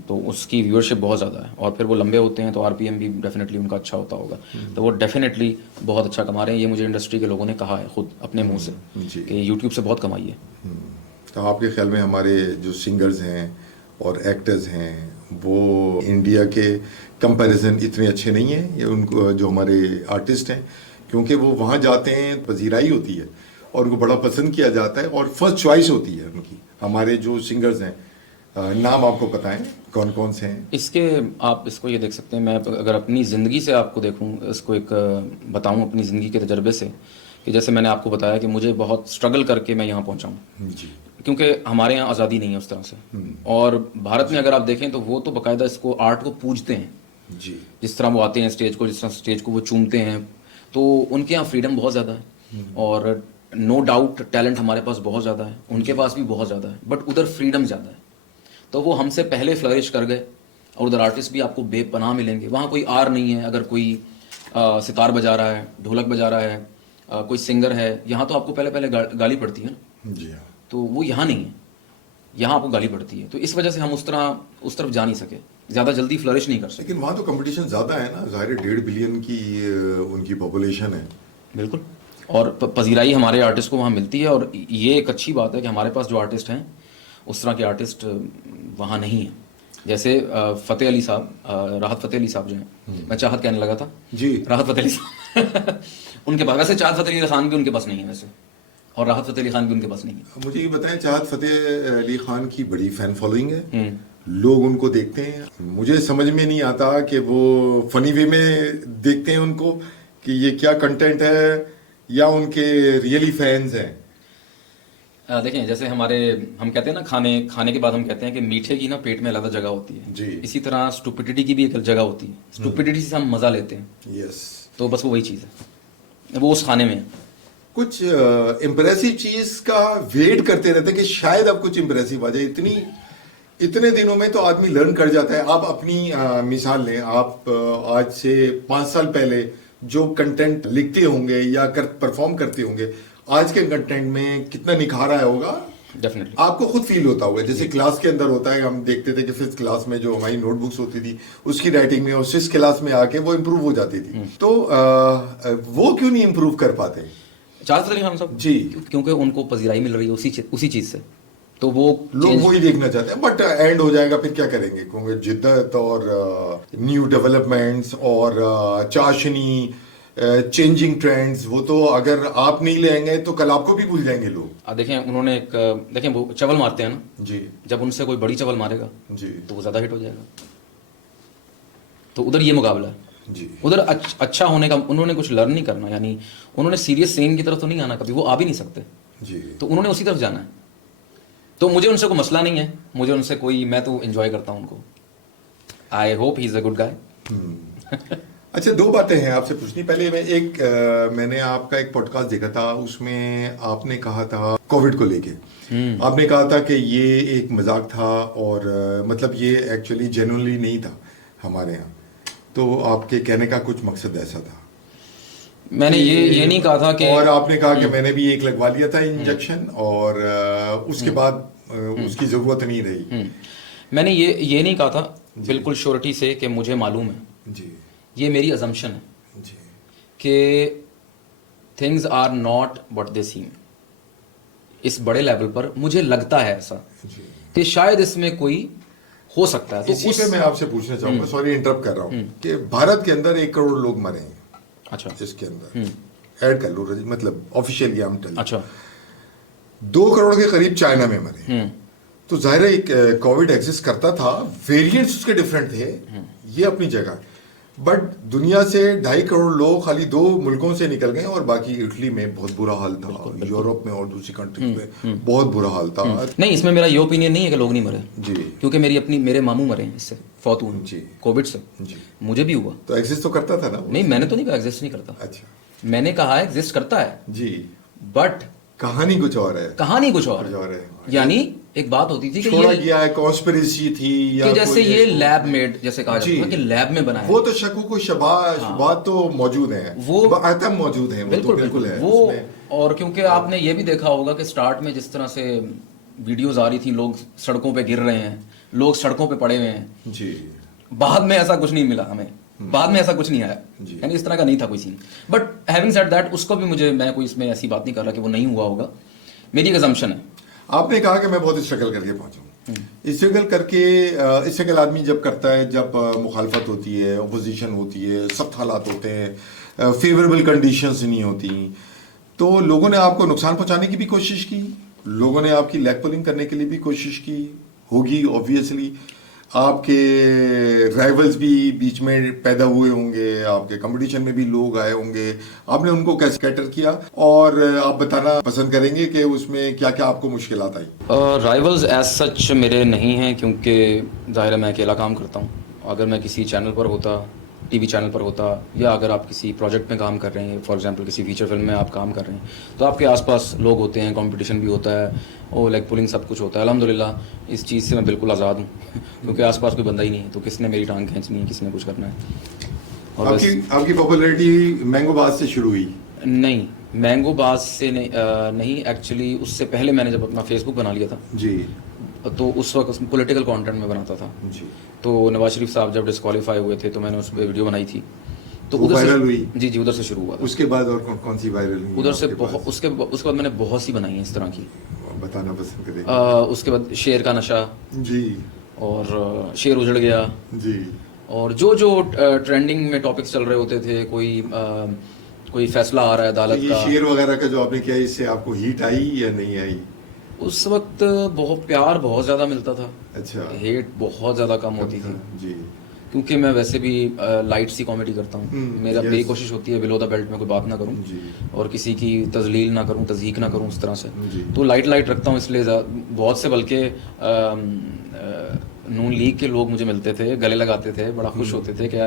तो उसकी व्यूअरशिप बहुत ज़्यादा है, और फिर वो लंबे होते हैं तो आरपीएम भी डेफिनेटली उनका अच्छा होता होगा। तो वो डेफिनेटली बहुत अच्छा कमा रहे हैं, ये मुझे इंडस्ट्री के लोगों ने कहा है खुद अपने मुंह से कि यूट्यूब से बहुत कमाई है। तो आपके ख्याल में हमारे जो सिंगर्स हैं और एक्टर्स हैं वो इंडिया के कंपैरिजन इतने अच्छे नहीं हैं, या उनको जो हमारे आर्टिस्ट हैं, क्योंकि वो वहाँ जाते हैं, पजीराई होती है और उनको बड़ा पसंद किया जाता है और फर्स्ट चॉइस होती है उनकी। हमारे जो सिंगर्स हैं, नाम आपको पता है कौन कौन से हैं? इसके आप इसको ये देख सकते हैं, मैं अगर अपनी ज़िंदगी से आपको देखूं, इसको एक बताऊं अपनी ज़िंदगी के तजर्बे से, कि जैसे मैंने आपको बताया कि मुझे बहुत स्ट्रगल करके मैं यहाँ पहुँचा हूँ, क्योंकि हमारे यहाँ आज़ादी नहीं है उस तरह से। और भारत में अगर आप देखें तो वो तो बाकायदा इसको, आर्ट को पूजते हैं जी। जिस तरह वो आते हैं स्टेज को, जिस तरह स्टेज को वो चूमते हैं, तो उनके यहाँ फ्रीडम बहुत ज़्यादा है, और नो डाउट टैलेंट हमारे पास बहुत ज़्यादा है, उनके पास भी बहुत ज़्यादा है, बट उधर फ्रीडम ज़्यादा है। तो वो हमसे पहले फ्लरिश कर गए, और उधर आर्टिस्ट भी आपको बेपनाह मिलेंगे। वहाँ कोई आर नहीं है, अगर कोई सितार बजा रहा है, ढोलक बजा रहा है, कोई सिंगर है, यहाँ तो आपको पहले गाली पड़ती है ना जी। तो वो यहाँ नहीं है, यहाँ आपको गाली पड़ती है। तो इस वजह से हम उस तरफ जा नहीं सके, ज़्यादा जल्दी फ्लरिश नहीं कर सके। लेकिन वहाँ तो कंपटीशन ज़्यादा है ना, ज़ाहिर 1.5 बिलियन की उनकी पॉपुलेशन है। बिल्कुल, और पजीराई हमारे आर्टिस्ट को वहाँ मिलती है, और ये एक अच्छी बात है कि हमारे पास जो आर्टिस्ट हैं उस तरह के आर्टिस्ट वहाँ नहीं है। जैसे फ़तेह अली साहब, राहत फ़तेह अली साहब जो हैं, मैं चाहत कहने लगा था जी, राहत फ़तेह अली साहब उनके पास, वैसे चाहत फ़तेह अली खान भी उनके पास नहीं है वैसे, और राहत फ़तेह अली खान भी उनके पास नहीं है। मुझे ये बताएं, चाहत फ़तेह अली खान की बड़ी फ़ैन फॉलोइंग है, लोग उनको देखते हैं। मुझे समझ में नहीं आता कि वो फनी वे में देखते हैं उनको, कि ये क्या कंटेंट है, या उनके रियली फैंस हैं। देखें, जैसे हम कहते हैं ना, खाने के बाद हम कहते हैं कि मीठे की ना पेट में अलग जगह होती है जी। इसी तरह स्टुपिडिटी की भी एक जगह होती है, स्टुपिडिटी से हम मजा लेते हैं। यस, तो बस वो वही चीज़ है, वो उस खाने में कुछ इम्प्रेसिव चीज का वेट करते रहते हैं कि शायद अब कुछ इम्प्रेसिव आ जाए। इतने दिनों में तो आदमी लर्न कर जाता है। आप अपनी मिसाल लें, आप आज से 5 साल पहले जो कंटेंट लिखते होंगे या परफॉर्म करते होंगे, आज के कंटेंट में कितना निखार आया होगा, डेफिनेटली आपको खुद फील होता होगा। जैसे क्लास के अंदर होता है, हम देखते थे कि 5th क्लास में जो हमारी नोटबुक्स होती थी उसकी राइटिंग में, और 6th क्लास में आके वो इम्प्रूव हो जाती थी। तो वो क्यों नहीं इम्प्रूव कर पाते? चार्ज अली खान साहब जी। क्योंकि उनको पजीराई मिल रही है उसी चीज से, तो वो लोग वही देखना चाहते हैं, बट एंड हो जाएगा फिर क्या करेंगे, क्योंकि जिद्दत और न्यू डेवलपमेंट्स और चाशनी, चेंजिंग ट्रेंड्स, वो तो अगर आप नहीं लेंगे तो कल आपको भी भूल जाएंगे लोग। देखें उन्होंने देखें वो चवल मारते हैं ना जी जब उनसे कोई बड़ी चवल मारेगा जी तो वो ज्यादा हिट हो जाएगा। तो उधर ये मुकाबला है। जी उधर अच्छा होने का उन्होंने कुछ लर्न नहीं करना, यानी उन्होंने सीरियस सेम की तरफ तो नहीं आना कभी, वो आ भी नहीं सकते, जी तो उन्होंने उसी तरफ जाना है। तो मुझे उनसे कोई मसला नहीं है, मुझे उनसे कोई, मैं तो एंजॉय करता हूँ उनको। I hope he is a good guy. अच्छा, दो बातें हैं आपसे पूछनी। पहले मैंने आपका एक पॉडकास्ट देखा था, उसमें आपने कहा था कोविड को लेके, आपने कहा था कि ये एक मजाक था और मतलब ये एक्चुअली जेन्युइनली नहीं था हमारे यहाँ, तो आपके कहने का कुछ मकसद ऐसा था। मैंने ये नहीं कहा था कि, और आपने कहा कि मैंने भी एक लगवा लिया था इंजेक्शन और उसके बाद उसकी जरूरत नहीं रही। मैंने ये नहीं कहा था बिल्कुल श्योरिटी से कि मुझे मालूम है जी ये मेरी अजम्पशन है जी कि things are not what they seem. इस बड़े लेवल पर मुझे लगता है ऐसा जी। कि शायद इसमें कोई हो सकता है। तो इसी पे मैं आपसे पूछना चाहूंगा, सॉरी इंटरप्ट कर रहा हूँ, कि भारत के अंदर 1 करोड़ लोग मरे हैं। अच्छा। इसके अंदर ऐड कर लो, मतलब ऑफिशियली हम टेल। अच्छा। 2 करोड़ के करीब चाइना में मरे। तो जाहिर है एक कोविड एग्जिस्ट करता था, वेरिएंट्स उसके डिफरेंट थे, ये अपनी जगह, बट दुनिया से 2.5 करोड़ लोग खाली 2 मुल्कों से निकल गए और बाकी इटली में बहुत बुरा हाल था, यूरोप में और दूसरी कंट्रीज में बहुत बुरा हाल था। नहीं, इसमें मेरा ये ओपिनियन नहीं है कि लोग नहीं मरे जी, क्योंकि मेरे मामू मरे हैं इससे, फौत हुए जी कोविड से, जी। मुझे भी हुआ। तो एग्जिस्ट तो करता था ना वो? नहीं, मैंने तो नहीं कहा एग्जिस्ट नहीं करता। अच्छा मैंने कहा एग्जिस्ट करता है जी, बट कहानी कुछ और है, कहानी कुछ और है। यानी एक बात होती थी कि छोड़ा ये गया है, कॉन्स्पिरेसी थी या कि जैसे कोई ये लैब मेड जैसे कहा जी। जाता है कि लैब में बनाया वो तो शक्कू को शबात तो मौजूद है, वो आतम मौजूद है, बिल्कुल तो बिल्कुल है वो उसमें। और क्योंकि आपने ये भी देखा होगा कि स्टार्ट में जिस तरह से वीडियोस आ रही थी, लोग सड़कों पे गिर रहे हैं, लोग सड़कों पे पड़े हुए हैं जी, बाद में ऐसा कुछ नहीं मिला हमें, बाद में ऐसा कुछ नहीं आया, जी। यानी इस तरह का नहीं था कोई scene. But having said that, उसको भी मैं कोई इसमें ऐसी बात नहीं कर रहा कि वो नहीं हुआ होगा, मेरी एक असम्पशन है। आपने कहा कि मैं बहुत स्ट्रगल करके पहुंचा हूँ। स्ट्रगल आदमी जब करता है, जब मुखालफत होती है, अपोजिशन होती है, सख्त हालात होते हैं, फेवरेबल कंडीशंस नहीं होती, तो लोगों ने आपको नुकसान पहुंचाने की भी कोशिश की, लोगों ने आपकी लेग पुलिंग करने के लिए भी कोशिश की होगी, ऑब्वियसली आपके राइवल्स भी बीच में पैदा हुए होंगे, आपके कंपटीशन में भी लोग आए होंगे, आपने उनको कैसे कैटर किया, और आप बताना पसंद करेंगे कि उसमें क्या क्या आपको मुश्किलात आई? राइवल्स एज सच मेरे नहीं हैं, क्योंकि ज़ाहिर है मैं अकेला काम करता हूँ। अगर मैं किसी चैनल पर होता, टीवी चैनल पर होता, या अगर आप किसी प्रोजेक्ट में काम कर रहे हैं, फॉर एग्जांपल किसी फीचर फिल्म में आप काम कर रहे हैं, तो आपके आसपास लोग होते हैं, कंपटीशन भी होता है और लेग पुलिंग सब कुछ होता है। अल्हम्दुलिल्लाह इस चीज़ से मैं बिल्कुल आज़ाद हूँ क्योंकि आसपास कोई बंदा ही नहीं है, तो किसने मेरी टांग खींचनी है, किसने कुछ करना है। और आपकी पॉपुलैरिटी मैंगो बाज से शुरू हुई? नहीं, मैंगो बाज से नहीं एक्चुअली उससे पहले मैंने जब अपना फेसबुक बना लिया था जी, तो उस वक्त पॉलिटिकल कंटेंट में बनाता था जी, तो नवाज शरीफ साहब जब डिस्क्वालीफाई हुए थे तो मैंने उस पर वीडियो बनाई थी, तो वो उधर वायरल से हुई? जी उधर से शुरू हुआ था। उसके बाद और कौन सी वायरल हुई उधर से आपके पास? उसके बाद मैंने बहुत सी बनाई हैं इस तरह की। बताना पसंद करेंगे? उसके बाद शेर का नशा जी, और शेर उजड़ गया, जी, और जो ट्रेंडिंग में टॉपिक्स चल रहे होते थे, कोई फैसला आ रहा है तो अदालत ये का। शेर वगैरह का जो आपने किया, इससे आपको हीट आई या नहीं आई? उस वक्त प्यार बहुत ज़्यादा मिलता था, अच्छा, हेट बहुत ज़्यादा कम होती थी, जी, क्योंकि मैं वैसे भी लाइट सी कॉमेडी करता हूँ। मेरा yes. मेरी कोशिश होती है बिलो द बेल्ट में कोई बात ना करूँ जी, और किसी की तजलील ना करूँ, तज़हीक ना करूँ उस तरह से, जी, तो लाइट रखता हूँ। इसलिए बहुत से बल्कि नून लीग के लोग मुझे मिलते थे, गले लगाते थे, बड़ा खुश होते थे कि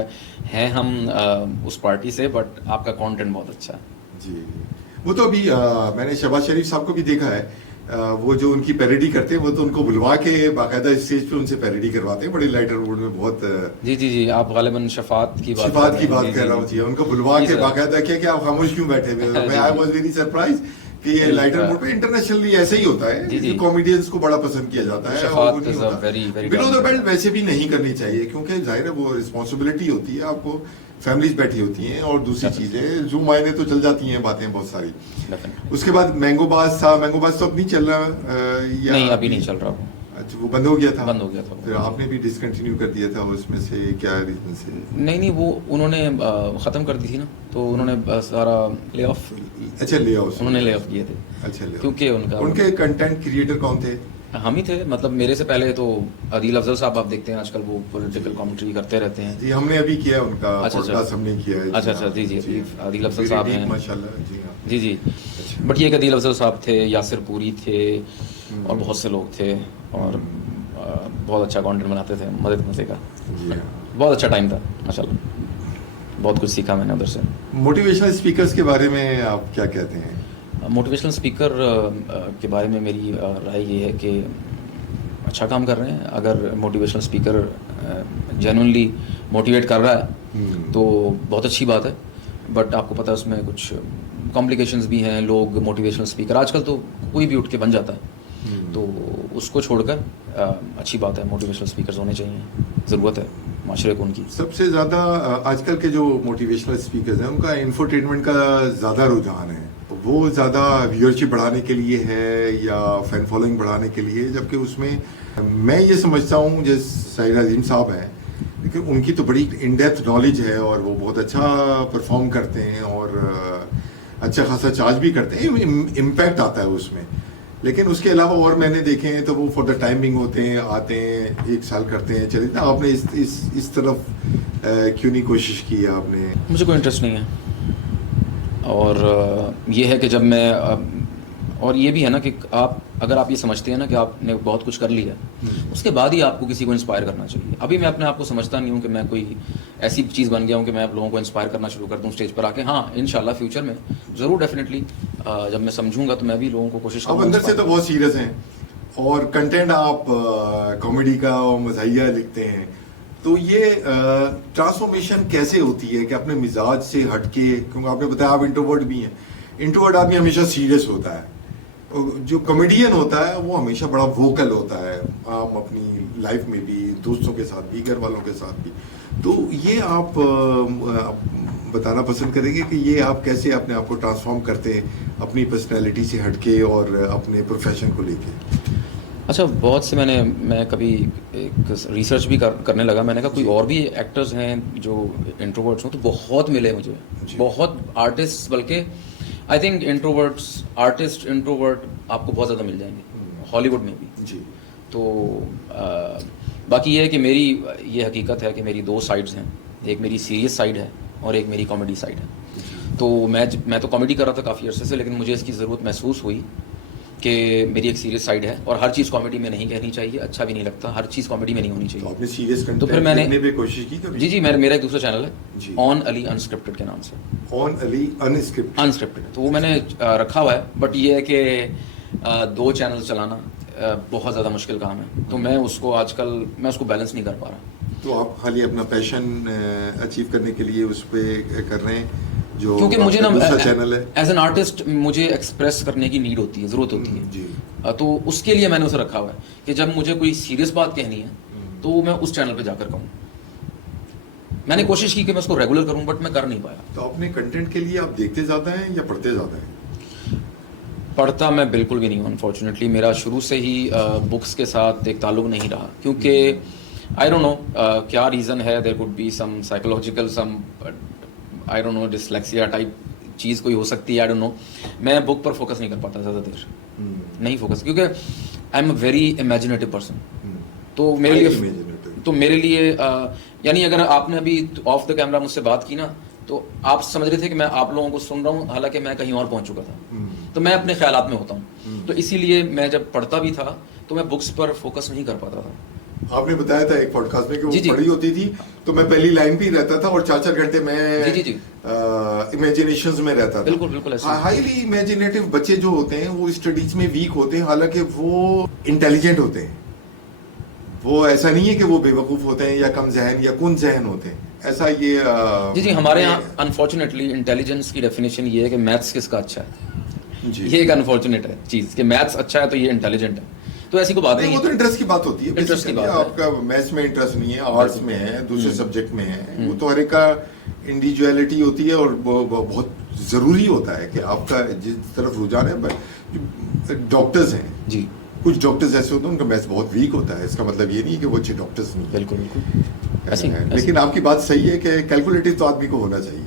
हैं हम उस पार्टी से, बट आपका कंटेंट बहुत अच्छा है। जी। वो तो अभी मैंने शहबाज शरीफ साहब को भी देखा है, वो जो उनकी पैरोडी करते हैं, वो तो उनको बुलवा के बाकायदा स्टेज पे उनसे पैरोडी करवाते हैं, बड़े लाइटर मूड में, बहुत जी आप गालिबन शफात की बात कर रहा हूँ जी, उनको बुलवा के बाकायदा क्या आप खामोश क्यों बैठे हुए हो? मैं आई वाज वेरी सरप्राइज कि ये लाइटर मोड पे इंटरनेशनली ऐसे ही होता है, जी, जी। कॉमेडियंस को बड़ा पसंद किया जाता है। शफात और वो नहीं is a होता। very, very below the talented belt वैसे भी नहीं करनी चाहिए, क्योंकि जाहिर है वो रिस्पॉन्सिबिलिटी होती है, आपको फैमिलीज बैठी होती हैं, और दूसरी चीजें जूम आए तो चल जाती हैं बातें बहुत सारी। Definitely. उसके बाद मैंगो बास था, मैंगो बास तो अब नहीं चल रहा या नहीं, अभी नहीं चल रहा वो। अच्छा, वो बंद हो गया था? बंद हो गया था वो। फिर आपने भी डिसकंटिन्यू कर दिया था, उसमें से क्या रीजन से? नहीं, वो उन्होंने ख़त्म कर दी थी ना, तो उन्होंने सारा ले ऑफ, अच्छा, ले ऑफ उन्होंने ले ऑफ किए थे। अच्छा, ले क्योंकि उनके कंटेंट क्रिएटर कौन थे? हम ही थे, मतलब मेरे से पहले तो आदिल अफजल साहब, आप देखते हैं आजकल वो पॉलिटिकल कमेंट्री करते रहते हैं। जी, हमने अभी किया उनका अच्छा, पॉडकास्ट, हमने किया है। अच्छा, जी, आदिल अफजल साहब हैं माशाल्लाह। जी हाँ। जी। अच्छा। बट ये एक आदिल अफजल साहब थे, यासिर पूरी थे, और बहुत से लोग थे, और बहुत अच्छा कंटेंट बनाते थे, मज़े का। जी हाँ। बहुत अच्छा टाइम था माशाल्लाह, बहुत कुछ सीखा मैंने उधर से। मोटिवेशनल स्पीकर्स के बारे में आप क्या कहते हैं? मोटिवेशनल स्पीकर के बारे में मेरी राय ये है कि अच्छा काम कर रहे हैं। अगर मोटिवेशनल स्पीकर जेन्युइनली मोटिवेट कर रहा है तो बहुत अच्छी बात है, बट आपको पता है उसमें कुछ कॉम्प्लिकेशंस भी हैं। लोग मोटिवेशनल स्पीकर आजकल तो कोई भी उठ के बन जाता है, तो उसको छोड़कर अच्छी बात है, मोटिवेशनल स्पीकर्स होने चाहिए, ज़रूरत है माशरे को उनकी। सबसे ज़्यादा आजकल के जो मोटिवेशनल स्पीकर्स हैं उनका इंफोटेनमेंट का ज़्यादा रुझान है, वो ज़्यादा व्यूअरशिप बढ़ाने के लिए है या फैन फॉलोइंग बढ़ाने के लिए, जबकि उसमें मैं ये समझता हूँ जैसे साहिर अजीम साहब हैं, लेकिन उनकी तो बड़ी इन डेप्थ नॉलेज है और वो बहुत अच्छा परफॉर्म करते हैं और अच्छा खासा चार्ज भी करते हैं, इम्पैक्ट आता है उसमें। लेकिन उसके अलावा और मैंने देखे हैं तो वो फॉर द टाइमिंग होते हैं, आते हैं, एक साल करते हैं, चले ना। आपने इस तरफ क्यों नहीं कोशिश की आपने? मुझे कोई इंटरेस्ट नहीं है, और ये है कि जब मैं और ये भी है ना कि अगर आप ये समझते हैं ना कि आपने बहुत कुछ कर लिया, उसके बाद ही आपको किसी को इंस्पायर करना चाहिए। अभी मैं अपने आप को समझता नहीं हूँ कि मैं कोई ऐसी चीज़ बन गया हूँ कि मैं लोगों को इंस्पायर करना शुरू कर दूँ स्टेज पर आके। हाँ, इंशाल्लाह फ्यूचर में ज़रूर, डेफिनेटली जब मैं समझूंगा तो मैं भी लोगों को कोशिश आप अंदर से तो बहुत सीरियस हैं और कंटेंट आप कॉमेडी का और मज़ाहिया लिखते हैं, तो ये ट्रांसफॉर्मेशन कैसे होती है कि अपने मिजाज से हटके, क्योंकि आपने बताया आप इंट्रोवर्ट भी हैं, इंट्रोवर्ट आदमी हमेशा सीरियस होता है, जो कॉमेडियन होता है वो हमेशा बड़ा वोकल होता है, आप अपनी लाइफ में भी, दोस्तों के साथ भी, घर वालों के साथ भी। तो ये आप बताना पसंद करेंगे कि ये आप कैसे अपने आप को ट्रांसफॉर्म करते हैं अपनी पर्सनैलिटी से हटके और अपने प्रोफेशन को लेके? अच्छा, बहुत से मैं कभी एक रिसर्च भी करने लगा। मैंने कहा कोई और भी एक्टर्स हैं जो इंट्रोवर्ट्स हों, तो बहुत मिले मुझे, बहुत आर्टिस्ट, बल्कि आई थिंक आर्टिस्ट इंट्रोवर्ट आपको बहुत ज़्यादा मिल जाएंगे हॉलीवुड में भी जी। तो बाकी ये है कि मेरी ये हकीकत है कि मेरी दो साइड्स हैं, एक मेरी सीरियस साइड है और एक मेरी कॉमेडी साइड है। तो मैं तो कॉमेडी कर रहा था काफ़ी अर्से से, लेकिन मुझे इसकी ज़रूरत महसूस हुई कि मेरी एक सीरियस साइड है और हर चीज़ कॉमेडी में नहीं कहनी चाहिए, अच्छा भी नहीं लगता, हर चीज़ कॉमेडी में नहीं होनी चाहिए। तो आपने सीरियस तो फिर मैंने लिखने पे कोशिश की कभी? जी, मेरा एक दूसरा चैनल जी। है, ऑन अली अनस्क्रिप्टेड के नाम से। ऑन अली अनस्क्रिप्टेड, तो वो मैंने रखा हुआ है, बट ये है कि 2 चैनल चलाना बहुत ज़्यादा मुश्किल काम है, तो मैं उसको बैलेंस नहीं कर पा रहा। तो आप खाली अपना पैशन अचीव करने के लिए उस पे कर रहे हैं, जो क्योंकि मुझे ना दूसरा चैनल है, एज एन आर्टिस्ट मुझे एक्सप्रेस करने की नीड होती है, ज़रूरत होती है जी। तो उसके लिए मैंने उसे रखा हुआ है कि जब मुझे कोई सीरियस बात कहनी है तो मैं उस चैनल पे जाकर कहूँ। मैंने कोशिश की कि मैं उसको रेगुलर करूँ, बट मैं कर नहीं पाया। तो अपने कंटेंट के लिए आप देखते ज़्यादा हैं या पढ़ते ज़्यादा हैं? पढ़ता मैं बिल्कुल भी नहीं हूँ, अनफॉर्चुनेटली। मेरा शुरू से ही बुक्स के साथ एक ताल्लुक नहीं रहा, क्योंकि आई डोंट नो क्या रीज़न है, there could be some psychological, some I don't know, dyslexia type चीज़ कोई हो सकती है, आई डोंट नो। मैं बुक पर फोकस नहीं कर पाता ज़्यादा देर, नहीं फोकस, क्योंकि I am a very imaginative person. तो मेरे लिए यानी अगर आपने अभी ऑफ द कैमरा मुझसे बात की ना, तो आप समझ रहे थे कि मैं आप लोगों को सुन रहा हूँ, हालांकि मैं कहीं और पहुंच चुका था। तो मैं अपने ख्यालात में होता हूँ, तो इसीलिए मैं जब पढ़ता भी था तो मैं बुक्स पर फोकस नहीं कर पाता था। आपने बताया था एक पॉडकास्ट में कि वो जी। पढ़ी होती थी, तो मैं पहली लाइन पे ही रहता था और 4-4 घंटे मैं जी। इमेजिनेशंस में रहता था। बिल्कुल ऐसे। हाईली इमेजिनेटिव बच्चे जो होते हैं वो स्टडीज में वीक होते हैं, हालांकि वो इंटेलिजेंट होते हैं। वो ऐसा नहीं है कि वो बेवकूफ होते हैं या कम जहन या कुन जहन होते हैं, ऐसा ये जी, हमारे यहाँ अनफॉर्चुनेटली इंटेलिजेंस की डेफिनेशन ये है कि मैथ्स किसका अच्छा है। जी। ये एक अनफॉर्चुनेट है चीज़ कि मैथ्स अच्छा है तो ये इंटेलिजेंट है, तो ऐसी कोई बात नहीं, नहीं वो तो है। इंटरेस्ट की बात होती है। इंटरेस्ट की Basically बात है। आपका मैथ्स में इंटरेस्ट नहीं है, आर्ट्स में है, दूसरे सब्जेक्ट में है, वो तो हर एक का इंडिविजुअलिटी होती है और वो बहुत जरूरी होता है कि आपका जिस तरफ रुझान है। डॉक्टर्स हैं, जी कुछ डॉक्टर्स ऐसे होते हैं उनका मैथ्स बहुत वीक होता है, इसका मतलब ये नहीं है कि वो अच्छे डॉक्टर्स नहीं बिल्कुल बिल्कुल ऐसी है। लेकिन आपकी बात सही है कि कैलकुलेटिव तो आदमी को होना चाहिए,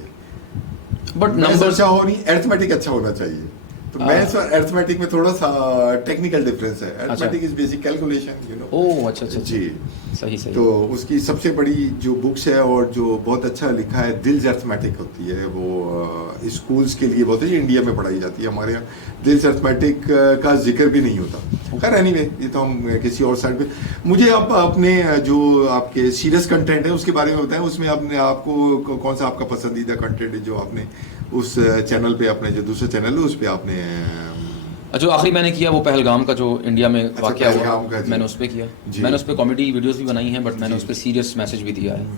बट मैथ्स नंबर अच्छा हो नहीं, अरिथमेटिक अच्छा होना चाहिए। तो मैथ्स और अरिथमेटिक में थोड़ा सा टेक्निकल डिफरेंस है। Arithmetic is basic calculation, you know. ओह अच्छा अच्छा जी। सही सही। तो उसकी सबसे बड़ी जो बुक्स है और जो बहुत अच्छा लिखा है, दिल्स अरिथमेटिक होती है, वो स्कूल्स के लिए बहुत है, इंडिया में पढ़ाई जाती है। हमारे यहाँ दिल्स अरिथमेटिक का जिक्र भी नहीं होता। खैर एनीवे, ये तो हम किसी और साइड पे। मुझे आप अपने जो आपके सीरियस कंटेंट है उसके बारे में बताएं, उसमें आपने आपको कौन सा आपका पसंदीदा कंटेंट है जो आपने उस चैनल पे, अपने जो दूसरे चैनल है उस पे आपने जो आखिरी मैंने किया वो पहलगाम का जो इंडिया में वाकया पहलगाम का, हुआ, जी। मैंने उस पर किया। जी। मैंने उस पर कॉमेडी वीडियोस भी बनाई हैं, बट मैंने जी। उस पर सीरियस मैसेज भी दिया है।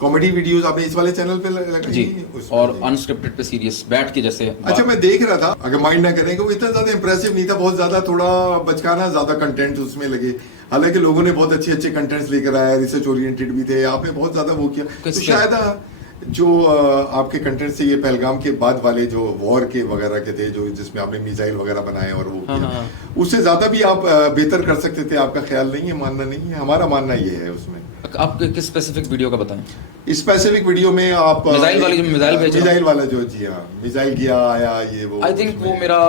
कॉमेडी वीडियोस आपने इस वाले चैनल पे लगाई? जी, उसमें, और जी। अनस्क्रिप्टेड पे सीरियस बैठ के जैसे अच्छा, मैं देख रहा था, अगर माइंड ना करें, कि वो इतना ज्यादा इंप्रेसिव नहीं था, बहुत ज्यादा थोड़ा बचकाना ज्यादा कंटेंट उसमें लगे। हालांकि लोगों ने बहुत अच्छे अच्छे कंटेंट्स लेकर आया, रिसर्च ओरिएंटेड भी थे, आपने बहुत ज्यादा वो किया। तो किसके? शायद जो आपके कंटेंट से ये पहलगाम के बाद वाले जो वॉर के वगैरह के थे, जो जिसमें आपने मिसाइल वगैरह बनाए और वो हाँ, किया, हाँ। उससे ज्यादा भी आप बेहतर कर सकते थे। आपका ख्याल नहीं है, मानना नहीं है, हमारा मानना ये है उसमें। आप किस स्पेसिफिक वीडियो का बताएं? स्पेसिफिक वीडियो में आप मिसाइल वाली, जो मिसाइल भेजा? मिसाइल वाला जो, जी हाँ, मिसाइल गया आया, ये वो। आई थिंक उसमें- वो मेरा,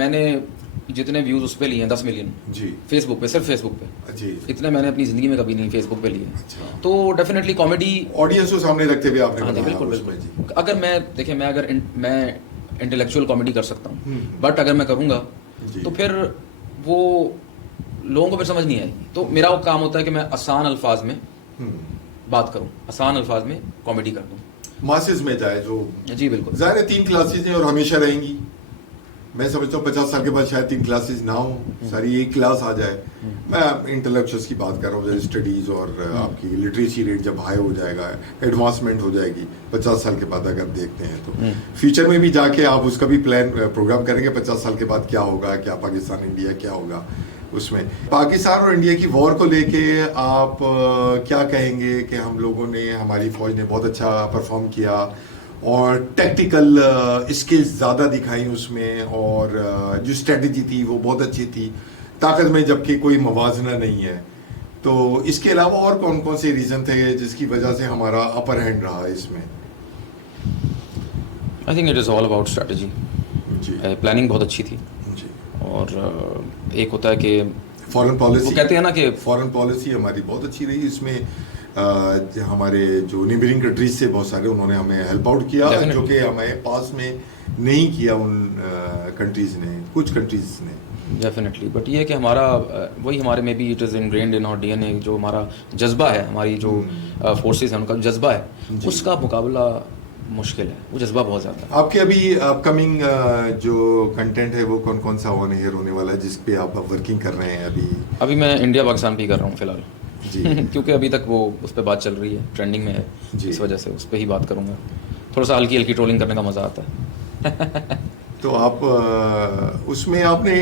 मैंने जितने व्यूज उस पे लिए हैं 10 मिलियन जी फेसबुक पे, सिर्फ फेसबुक पे। जी। इतने मैंने अपनी जिंदगी में कभी नहीं फेसबुक पे लिए। अच्छा। तो डेफिनेटली कॉमेडी, ऑडियंस को सामने रखते हुए आपने हाँ जी बनाया बिल्कुल उसमें, जी। बिल्कुल। अगर मैं देखिए, मैं अगर मैं इंटेलेक्चुअल कॉमेडी कर सकता हूँ, बट अगर मैं करूँगा जी। तो फिर वो लोगों को फिर समझ नहीं आएगी। तो मेरा वो काम होता है कि मैं आसान अल्फाज में बात करूँ, आसान अल्फाज में कॉमेडी कर दूँ। मासेस में जाए जो, जी बिल्कुल। जाहिर है 3 क्लासेस हैं और हमेशा रहेंगी। मैं समझता हूँ 50 साल के बाद शायद 3 क्लासेस ना हो, सारी एक क्लास आ जाए। मैं इंटेलेक्चुअल्स की बात कर रहा हूँ, स्टडीज और आपकी लिटरेसी रेट जब हाई हो जाएगा, एडवांसमेंट हो जाएगी 50 साल के बाद, अगर देखते हैं तो फ्यूचर में भी जाके आप उसका भी प्लान प्रोग्राम करेंगे 50 साल के बाद क्या होगा, क्या पाकिस्तान इंडिया क्या होगा। उसमें पाकिस्तान और इंडिया की वॉर को लेके आप क्या कहेंगे कि हम लोगों ने, हमारी फौज ने बहुत अच्छा परफॉर्म किया और टेक्टिकल स्किल्स ज़्यादा दिखाई उसमें, और जो स्ट्रेटजी थी वो बहुत अच्छी थी, ताकत में जबकि कोई मवाजना नहीं है। तो इसके अलावा और कौन कौन से रीज़न थे जिसकी वजह से हमारा अपर हैंड रहा इसमें? I think it is all about strategy. जी प्लानिंग बहुत अच्छी थी, जी। और एक होता है कि फॉरेन पॉलिसी, वो कहते हैं ना कि फॉरेन पॉलिसी हमारी बहुत अच्छी रही इसमें। हमारे जो नेबरिंग कंट्रीज से बहुत सारे उन्होंने हमें हेल्प आउट किया, Definitely. जो कि हमें पास में नहीं किया उन कंट्रीज ने, कुछ कंट्रीज ने। डेफिनेटली, बट ये है कि हमारा वही हमारे में भी it is ingrained in our DNA, जो हमारा जज्बा है, हमारी जो फोर्सेस हैं उनका जज्बा है, जी। उसका मुकाबला मुश्किल है, वो जज्बा बहुत ज़्यादा है। आपके अभी अपकमिंग जो कंटेंट है वो कौन कौन सा ऑन एयर होने वाला है जिस पे आप वर्किंग कर रहे हैं अभी? अभी मैं इंडिया पाकिस्तान पे ही कर रहा हूँ फिलहाल जी। क्योंकि अभी तक वो उस पर बात चल रही है, ट्रेंडिंग में है, जी। इस वजह से उस पर ही बात करूँगा। थोड़ा सा हल्की हल्की ट्रोलिंग करने का मज़ा आता है। तो आप उसमें आपने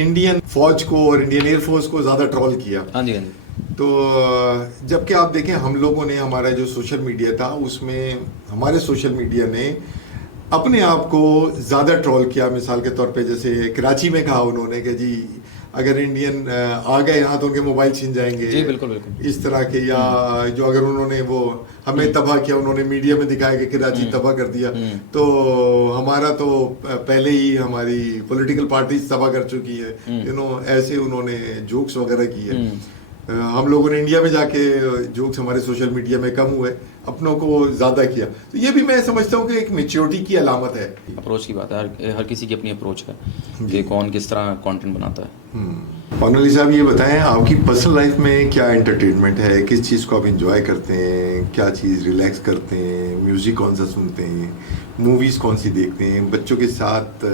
इंडियन फौज को और इंडियन एयरफोर्स को ज़्यादा ट्रोल किया। हाँ जी हाँ जी। तो जबकि आप देखें, हम लोगों ने, हमारा जो सोशल मीडिया था उसमें हमारे सोशल मीडिया ने अपने आप को ज़्यादा ट्रोल किया। मिसाल के तौर पे जैसे कराची में कहा उन्होंने कि जी अगर इंडियन आ गए यहाँ तो उनके मोबाइल छीन जाएंगे। जी बिल्कुल बिल्कुल। इस तरह के, या जो अगर उन्होंने वो हमें तबाह किया, उन्होंने मीडिया में दिखाया कि कराची तबाह कर दिया, तो हमारा तो पहले ही हमारी पॉलिटिकल पार्टीज तबाह कर चुकी है, यू नो, ऐसे उन्होंने जोक्स वगैरह किए। हम लोगों ने इंडिया में जाके जोक्स हमारे सोशल मीडिया में कम हुए, अपनों को ज़्यादा किया। तो ये भी मैं समझता हूँ कि एक मेच्योरिटी की अलामत है। अप्रोच की बात है, हर किसी की अपनी अप्रोच है कि कौन किस तरह कंटेंट बनाता है। फाइनली साहब ये बताएं, आपकी पर्सनल लाइफ में क्या एंटरटेनमेंट है, किस चीज़ को आप एंजॉय करते हैं, क्या चीज़ रिलैक्स करते हैं, म्यूज़िक कौन सा सुनते हैं, मूवीज़ कौन सी देखते हैं, बच्चों के साथ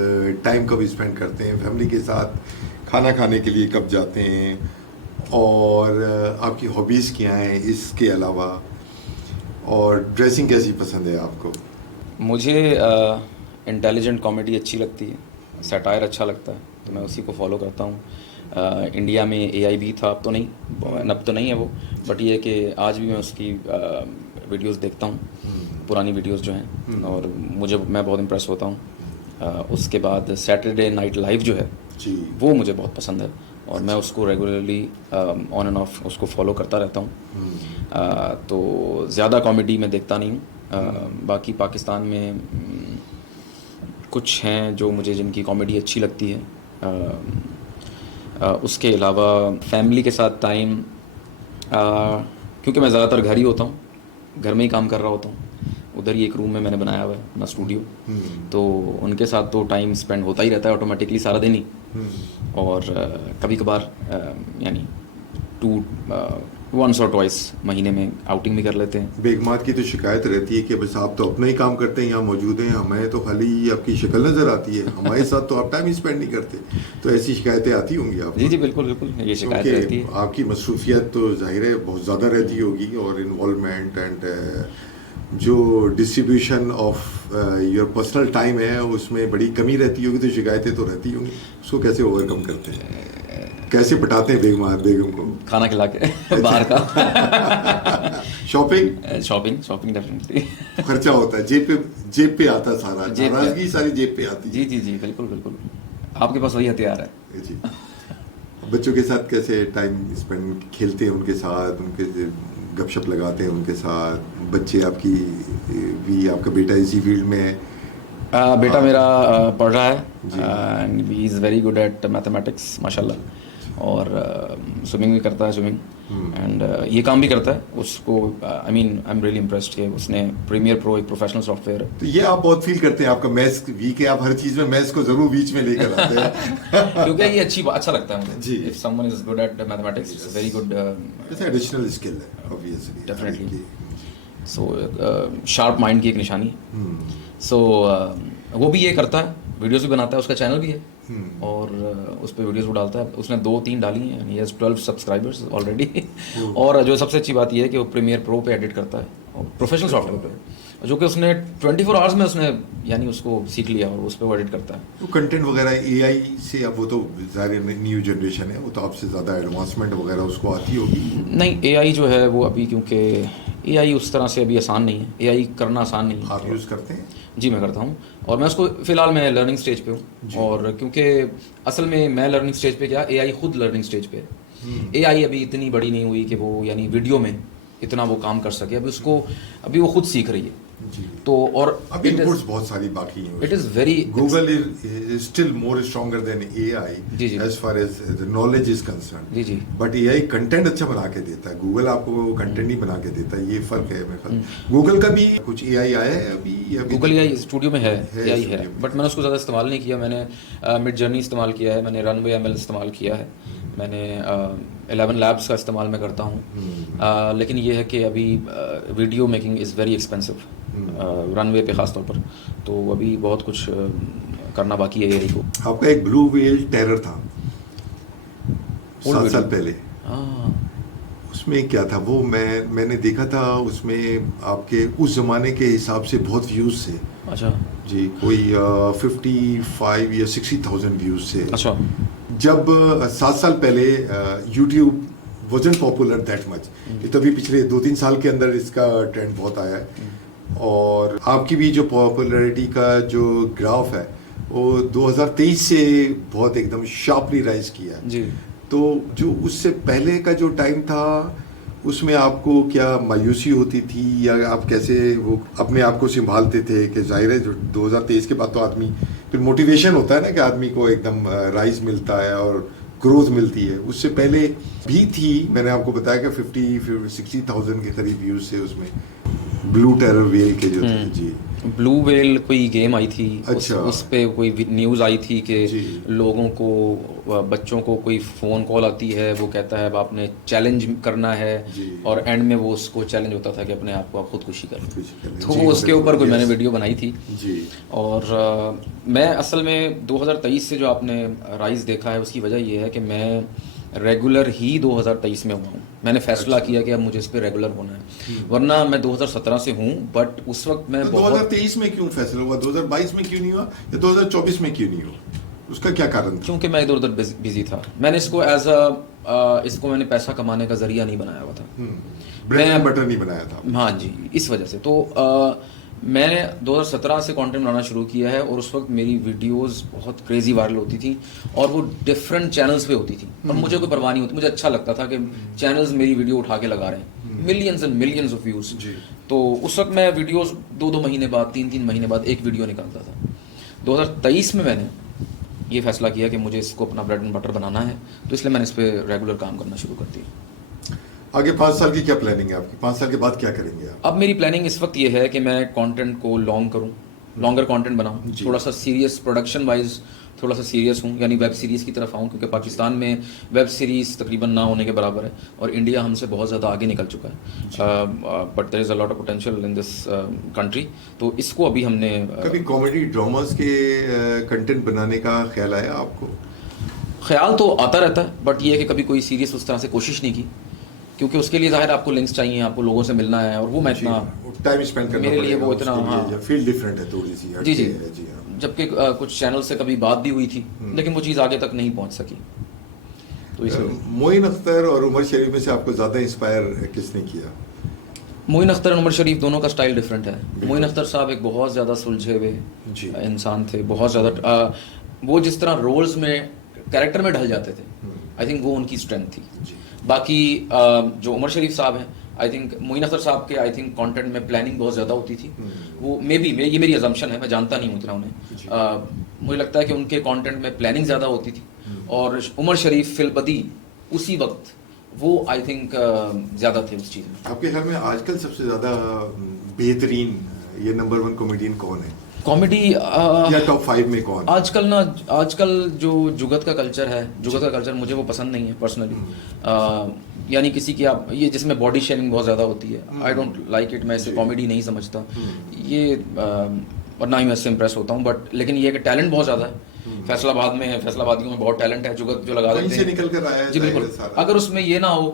टाइम कब स्पेंड करते हैं, फैमिली के साथ खाना खाने के लिए कब जाते हैं, और आपकी हॉबीज़ क्या हैं इसके अलावा, और ड्रेसिंग कैसी पसंद है आपको? मुझे इंटेलिजेंट कॉमेडी अच्छी लगती है, सैटायर अच्छा लगता है, तो मैं उसी को फॉलो करता हूँ। इंडिया में एआई भी था, अब तो नहीं है वो, बट ये है कि आज भी मैं उसकी वीडियोस देखता हूँ, पुरानी वीडियोस जो हैं, और मैं बहुत इम्प्रेस होता हूँ। उसके बाद सैटरडे नाइट लाइव जो है जी। वो मुझे बहुत पसंद है, और मैं उसको रेगुलरली ऑन एंड ऑफ उसको फॉलो करता रहता हूँ। तो ज़्यादा कॉमेडी मैं देखता नहीं हूँ। बाकी पाकिस्तान में कुछ हैं जो मुझे जिनकी कॉमेडी अच्छी लगती है। उसके अलावा फैमिली के साथ टाइम, क्योंकि मैं ज़्यादातर घर ही होता हूँ, घर में ही काम कर रहा होता हूँ, उधर ही एक रूम में मैंने बनाया हुआ है अपना स्टूडियो, तो उनके साथ तो टाइम स्पेंड होता ही रहता है ऑटोमेटिकली सारा दिन ही। और कभी कभार यानी वंस और ट्वाइस महीने में आउटिंग भी कर लेते हैं। बेगमात की तो शिकायत रहती है कि बस आप तो अपना ही काम करते हैं, यहाँ मौजूद हैं, हमें तो खाली आपकी शक्ल नज़र आती है, हमारे साथ तो आप टाइम ही स्पेंड नहीं करते। तो ऐसी शिकायतें आती होंगी आप? जी बिल्कुल बिल्कुल, ये शिकायत रहती है। आपकी मसरूफियत तो जाहिर है बहुत ज़्यादा रहती होगी, और इन्वॉल्वमेंट एंड जो distribution of your personal time है उसमें बड़ी कमी रहती होगी, तो शिकायतें तो रहती होंगी। उसको कैसे ओवरकम करते हैं, कैसे पटाते हैं बेगम को? खाना खिला के बाहर का। Shopping definitely. खर्चा होता है, जेब पे आता है सारा, नाराजगी सारी जेब पे आती है। जी बिल्कुल, आपके पास वही हथियार है। जी। बच्चों के साथ कैसे टाइम स्पेंड, खेलते हैं उनके साथ, उनके गपशप लगाते हैं उनके साथ? बच्चे आपकी भी, आपका बेटा इसी फील्ड में है? बेटा मेरा पढ़ रहा है, and he is very good at mathematics माशाल्लाह, और स्विमिंग भी करता है, एंड ये काम भी करता है। उसको आई एम रियली इम्प्रेस्ड कि उसने प्रीमियर प्रो एक प्रोफेशनल सॉफ्टवेयर है। तो ये आप बहुत फील करते हैं, आपका मैथ्स वीक है, आप हर चीज में मैथ्स को जरूर बीच में लेकर आते हैं। क्योंकि ये अच्छा लगता है मुझे। जी। If someone is good at mathematics, it's very good, it's additional skill है obviously, definitely. So sharp mind की एक निशानी है। सो वो भी ये करता है, वीडियोस भी बनाता है, उसका चैनल भी है, और उस पर वीडियोस भी डालता है। उसने 2-3 डाली हैं, ही हैज़ 12 सब्सक्राइबर्स ऑलरेडी। और जो सबसे अच्छी बात यह है कि वो प्रीमियर प्रो पे एडिट करता है, और प्रोफेशनल सॉफ्टवेयर पे, जो कि उसने 24 आवर्स में उसने यानी उसको सीख लिया, और उस पर वो एडिट करता है। तो कंटेंट वगैरह एआई से, अब वो तो ज़ाहिर न्यू जनरेशन है, वो तो आपसे ज़्यादा एडवांसमेंट वगैरह उसको आती होगी। नहीं, एआई जो है वो अभी, क्योंकि एआई उस तरह से अभी आसान नहीं है, एआई करना आसान नहीं है। आप यूज़ करते हैं? जी मैं करता हूँ, और मैं उसको फ़िलहाल मैं लर्निंग स्टेज पे हूँ, और क्योंकि असल में मैं लर्निंग स्टेज पे, क्या एआई खुद लर्निंग स्टेज पे है। एआई अभी इतनी बड़ी नहीं हुई कि वो यानी वीडियो में इतना वो काम कर सके, अभी वो खुद सीख रही है। जी। तो और अभी इनपुट्स बहुत सारी बाकी हैं। It is very, Google is still more stronger than AI as far as the knowledge is concern. जी बट एआई कंटेंट अच्छा बना के देता है, गूगल आपको कंटेंट नहीं बना के देता, ये फर्क है मेरे ख्याल। गूगल का भी कुछ एआई आया है अभी? गूगल एआई स्टूडियो में है एआई है, बट मैंने उसको ज़्यादा इस्तेमाल नहीं किया। मैंने मिड जर्नी इस्तेमाल किया है, मैंने रनवे एमएल इस्तेमाल किया है, मैंने 11 लैब्स का इस्तेमाल मैं करता हूँ। लेकिन ये है कि अभी video making is very expensive, runway पे ख़ास तौर पर, तो अभी बहुत कुछ करना बाकी है एआई को। आपका एक ब्लू व्हेल टेरर था 7 साल पहले, उसमें क्या था वो? मैंने देखा था, उसमें आपके उस ज़माने के हिसाब से बहुत व्यूज़ थे। अच्छा जी, कोई 55 या 60,000 व्यूज़ थे। अच्छा। जब 7 साल पहले YouTube wasn't popular that much, ये तो अभी पिछले 2-3 साल के अंदर इसका ट्रेंड बहुत आया है। और आपकी भी जो पॉपुलैरिटी का जो ग्राफ है वो 2023 से बहुत एकदम शार्पली राइज किया है। जी। तो जो उससे पहले का जो टाइम था, उसमें आपको क्या मायूसी होती थी, या आप कैसे वो अपने आप को संभालते थे? कि जाहिर है जो 2023 के बाद तो आदमी फिर मोटिवेशन होता है ना, कि आदमी को एकदम राइज मिलता है और ग्रोथ मिलती है। उससे पहले भी थी, मैंने आपको बताया कि 50-60,000 के करीब व्यूज थे उसमें, ब्लू टेरर व्हेल के जो थे। जी। ब्लू व्हेल कोई गेम आई थी। अच्छा। उस पे कोई न्यूज़ आई थी कि लोगों को, बच्चों को कोई फ़ोन कॉल आती है, वो कहता है अब आपने चैलेंज करना है, और एंड में वो उसको चैलेंज होता था कि अपने आप को आप खुदकुशी कर लो। तो वो उसके ऊपर कोई मैंने वीडियो बनाई थी। जी। और मैं असल में 2023 से जो आपने राइज देखा है, उसकी वजह ये है कि मैं रेगुलर ही 2023 में हुआ हूँ। मैंने फैसला किया कि अब मुझे इस पे रेगुलर होना है, वरना मैं 2017 से हूँ, बट उस वक्त मैं तो बहुत 2023 में क्यों फैसला हुआ, 2022 में क्यों नहीं हुआ या 2024 में क्यों नहीं हुआ, उसका क्या कारण था? क्योंकि मैं इधर उधर बिजी था। मैंने इसको इसको मैंने पैसा कमाने का जरिया नहीं बनाया हुआ था, ब्रेड एंड बटर नहीं बनाया था। हाँ जी, इस वजह से। तो मैंने 2017 से कंटेंट बनाना शुरू किया है, और उस वक्त मेरी वीडियोस बहुत क्रेजी वायरल होती थी, और वो डिफरेंट चैनल्स पे होती थी, और मुझे कोई परवाह नहीं होती। मुझे अच्छा लगता था कि चैनल्स मेरी वीडियो उठा के लगा रहे हैं, millions and millions of views. तो उस वक्त मैं वीडियोस 2-2 महीने बाद, 3-3 महीने बाद एक वीडियो निकालता था। 2023 में मैंने ये फैसला किया कि मुझे इसको अपना ब्रेड एंड बटर बनाना है, तो इसलिए मैंने इस पर रेगुलर काम करना शुरू कर दिया। आगे 5 साल की क्या प्लानिंग है आपकी, 5 साल के बाद क्या करेंगे आप? अब मेरी प्लानिंग इस वक्त ये है कि मैं कंटेंट को लॉन्ग करूं, लॉन्गर कंटेंट बनाऊं, थोड़ा सा सीरियस, प्रोडक्शन वाइज थोड़ा सा सीरियस हूं, यानी वेब सीरीज़ की तरफ आऊं, क्योंकि पाकिस्तान में वेब सीरीज़ तकरीबन ना होने के बराबर है, और इंडिया हमसे बहुत ज़्यादा आगे निकल चुका है। But there is a lot of potential in this country. तो इसको अभी हमने कभी कॉमेडी ड्रामास के कंटेंट बनाने का ख्याल आया आपको? ख्याल तो आता रहता है, बट ये है कि कभी कोई सीरियस उस तरह से कोशिश नहीं की, क्योंकि उसके लिए ज़ाहिर आपको लिंक्स चाहिए, आपको लोगों से मिलना है, और वो मैं इतना टाइम स्पेंड करना मेरे लिए पड़ेगा वो इतना, उसके लिए, हाँ, फील्ड डिफरेंट है थोड़ी सी। जी जी है, जी हाँ। जबकि कुछ चैनल से कभी बात भी हुई थी, लेकिन वो चीज़ आगे तक नहीं पहुंच सकी। तो इसलिए मोइन अख्तर और उमर शरीफ में से आपको ज़्यादा इंस्पायर किसने किया? मोइन अख्तर और उमर शरीफ दोनों का स्टाइल डिफरेंट है। मोइन अख्तर साहब एक बहुत ज़्यादा सुलझे हुए इंसान थे, बहुत ज़्यादा वो जिस तरह रोल्स में, कैरेक्टर में ढल जाते थे, आई थिंक वो उनकी स्ट्रेंथ थी। बाकी जो उमर शरीफ साहब हैं, आई थिंक मोइन अख्तर साहब के आई थिंक कंटेंट में प्लानिंग बहुत ज़्यादा होती थी। वो ये मेरी अजम्पशन है, मैं जानता नहीं हूँ इतना उन्हें। मुझे लगता है कि उनके कंटेंट में प्लानिंग ज़्यादा होती थी, और उमर शरीफ फिलबदी उसी वक्त वो आई थिंक ज़्यादा थे उस चीज़ में। आपके ख्याल में आजकल सबसे ज़्यादा बेहतरीन ये नंबर 1 कॉमेडियन कौन है? कॉमेडी या टॉप 5 में कौन? आजकल जो जुगत का कल्चर है, जुगत का कल्चर मुझे वो पसंद नहीं है पर्सनली। यानी किसी की आप ये जिसमें बॉडी शेमिंग बहुत ज़्यादा होती है, आई डोंट लाइक इट, मैं इसे कॉमेडी नहीं समझता ये, और ना ही मैं इससे इम्प्रेस होता हूँ। बट लेकिन ये कि टैलेंट बहुत ज़्यादा है, फैसलाबाद में है, फैसलाबादियों में बहुत टैलेंट है, जुगत जो लगा देते हैं निकल कर आया है, जी बिल्कुल। अगर उसमें ये ना हो,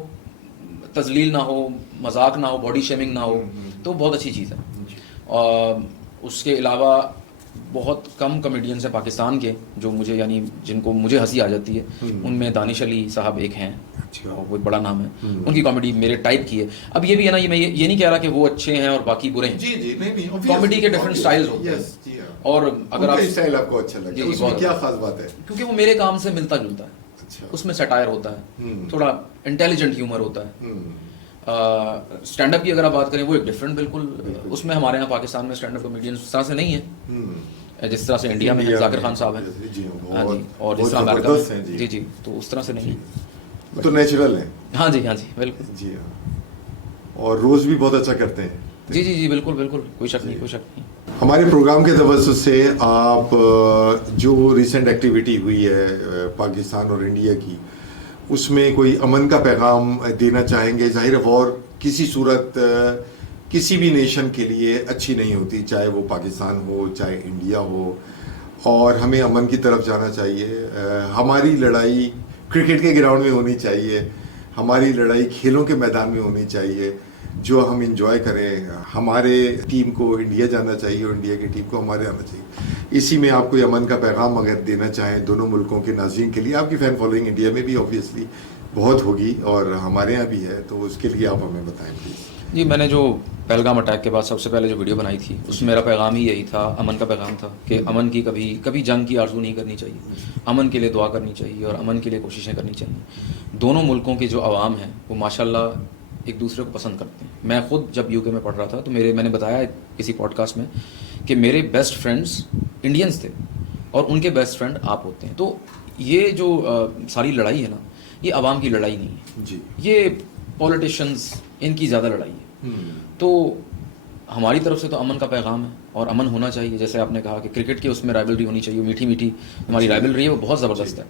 तजलील ना हो, मजाक ना हो, बॉडी शेमिंग ना हो, तो बहुत अच्छी चीज़ है। उसके अलावा बहुत कम कॉमेडियंस हैं पाकिस्तान के जो मुझे, यानी जिनको मुझे हंसी आ जाती है, उनमें दानिश अली साहब एक हैं, और वो एक बड़ा नाम है, उनकी कॉमेडी मेरे टाइप की है। अब ये भी है ना, मैं ये नहीं कह रहा कि वो अच्छे हैं और बाकी बुरे हैं, जी जी, नहीं, कॉमेडी के डिफरेंट स्टाइल्स होते हैं। और अगर आप स्टाइल आपको अच्छा लगे, जी, उसमें क्या खास बात है? क्योंकि वो मेरे काम से मिलता जुलता है। उसमें सटायर होता है, थोड़ा इंटेलिजेंट ह्यूमर होता है। स्टैंड अप की अगर आप बात करें, वो एक डिफरेंट बिल्कुल, उसमें हमारे यहाँ पाकिस्तान में स्टैंड अप कॉमेडियंस उस तरह से नहीं है जिस तरह से इंडिया में जाकिर खान साहब हैं, हाँ जी, और जिस तरह अमेरिका में, जी जी, तो उस तरह से नहीं है, तो नेचुरल है। हाँ जी बिल्कुल, जी हाँ। और रोज भी बहुत अच्छा करते हैं। जी जी जी, बिल्कुल बिल्कुल, कोई शक नहीं, कोई शक नहीं। हमारे प्रोग्राम के तवज्जुह से आप जो रिसेंट एक्टिविटी हुई है पाकिस्तान और इंडिया की, उसमें कोई अमन का पैगाम देना चाहेंगे? जाहिर है वॉर किसी सूरत किसी भी नेशन के लिए अच्छी नहीं होती, चाहे वो पाकिस्तान हो चाहे इंडिया हो, और हमें अमन की तरफ जाना चाहिए। हमारी लड़ाई क्रिकेट के ग्राउंड में होनी चाहिए, हमारी लड़ाई खेलों के मैदान में होनी चाहिए, जो हम इंजॉय करें। हमारे टीम को इंडिया जाना चाहिए और इंडिया की टीम को हमारे आना चाहिए। इसी में आप कोई अमन का पैगाम अगर देना चाहें दोनों मुल्कों के नाज़रीन के लिए, आपकी फ़ैन फॉलोइंग इंडिया में भी ऑब्वियसली बहुत होगी और हमारे यहाँ भी है, तो उसके लिए आप हमें बताएं प्लीज़। जी, मैंने जो पहलगाम अटैक के बाद सबसे पहले जो वीडियो बनाई थी, उसमें मेरा पैगाम ही यही था, अमन का पैगाम था कि अमन की कभी जंग की आरज़ू नहीं करनी चाहिए, अमन के लिए दुआ करनी चाहिए और अमन के लिए कोशिशें करनी चाहिए। दोनों मुल्कों की जो आवाम है वो माशाल्लाह एक दूसरे को पसंद करते हैं। मैं ख़ुद जब यूके में पढ़ रहा था तो मैंने बताया किसी पॉडकास्ट में कि मेरे बेस्ट फ्रेंड्स इंडियंस थे और उनके बेस्ट फ्रेंड आप होते हैं। तो ये जो सारी लड़ाई है ना, ये आवाम की लड़ाई नहीं है जी, ये पॉलिटिशियंस इनकी ज़्यादा लड़ाई है। तो हमारी तरफ से तो अमन का पैगाम है और अमन होना चाहिए। जैसे आपने कहा कि क्रिकेट की उसमें राइवलरी होनी चाहिए, मीठी मीठी हमारी राइवलरी है, वो बहुत ज़बरदस्त है।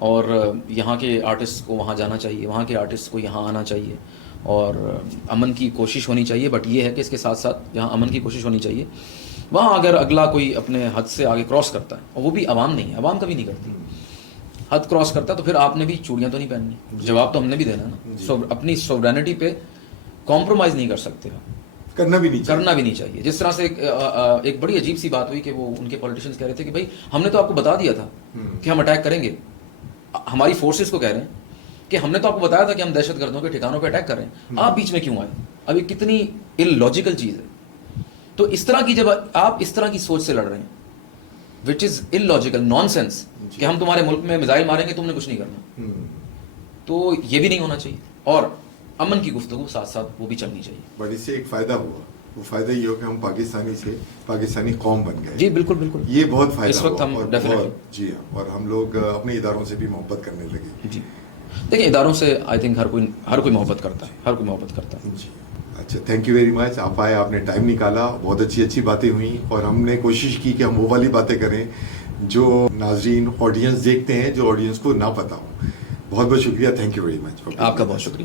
और यहाँ के आर्टिस्ट को वहाँ जाना चाहिए, वहाँ के आर्टिस्ट को यहाँ आना चाहिए और अमन की कोशिश होनी चाहिए। बट ये है कि इसके साथ साथ जहाँ अमन की कोशिश होनी चाहिए, वहाँ अगर अगला कोई अपने हद से आगे क्रॉस करता है, और वो भी आवाम नहीं है, आवाम कभी नहीं करती, हद क्रॉस करता है तो फिर आपने भी चूड़ियां तो नहीं पहननी, जवाब तो हमने भी देना ना। जी। अपनी सोवरेनिटी पे कॉम्प्रोमाइज नहीं कर सकते आप, करना भी नहीं चाहिए। करना भी नहीं चाहिए। जिस तरह से एक बड़ी अजीब सी बात हुई कि वो उनके पॉलिटिशियंस कह रहे थे कि भाई हमने तो आपको बता दिया था कि हम अटैक करेंगे, हमारी फोर्सेस को कह रहे हैं कि हमने तो आपको बताया था कि हम दहशतगर्दों के ठिकानों पे अटैक कर रहे हैं, आप बीच में क्यों आए? अब ये कितनी इलॉजिकल चीज़ है। तो इस तरह की, जब आप इस तरह की सोच से लड़ रहे हैं विच इज़ इलॉजिकल नॉनसेंस, कि हम तुम्हारे मुल्क में मिसाइल मारेंगे तुमने कुछ नहीं करना, तो ये भी नहीं होना चाहिए। और अमन की गुफ्तगू साथ साथ वो भी चलनी चाहिए। बट इससे एक फायदा हुआ, वो फायदा ये हो कि हम पाकिस्तानी से पाकिस्तानी कौम बन गए। जी बिल्कुल बिल्कुल, ये बहुत फायदा इस वक्त हुआ हम और definitely- बहुत- जी हाँ, और हम लोग अपने इदारों से भी मोहब्बत करने लगे। जी देखिए, इदारों से आई थिंक हर कोई मोहब्बत करता है, हर कोई मोहब्बत करता है। जी अच्छा, थैंक यू वेरी मच। आप आए, आपने टाइम निकाला, बहुत अच्छी अच्छी बातें हुई और हमने कोशिश की कि हम वो वाली बातें करें जो नाजरीन ऑडियंस देखते हैं, जो ऑडियंस को ना पता हो। बहुत बहुत शुक्रिया, थैंक यू वेरी मच। आपका बहुत शुक्रिया।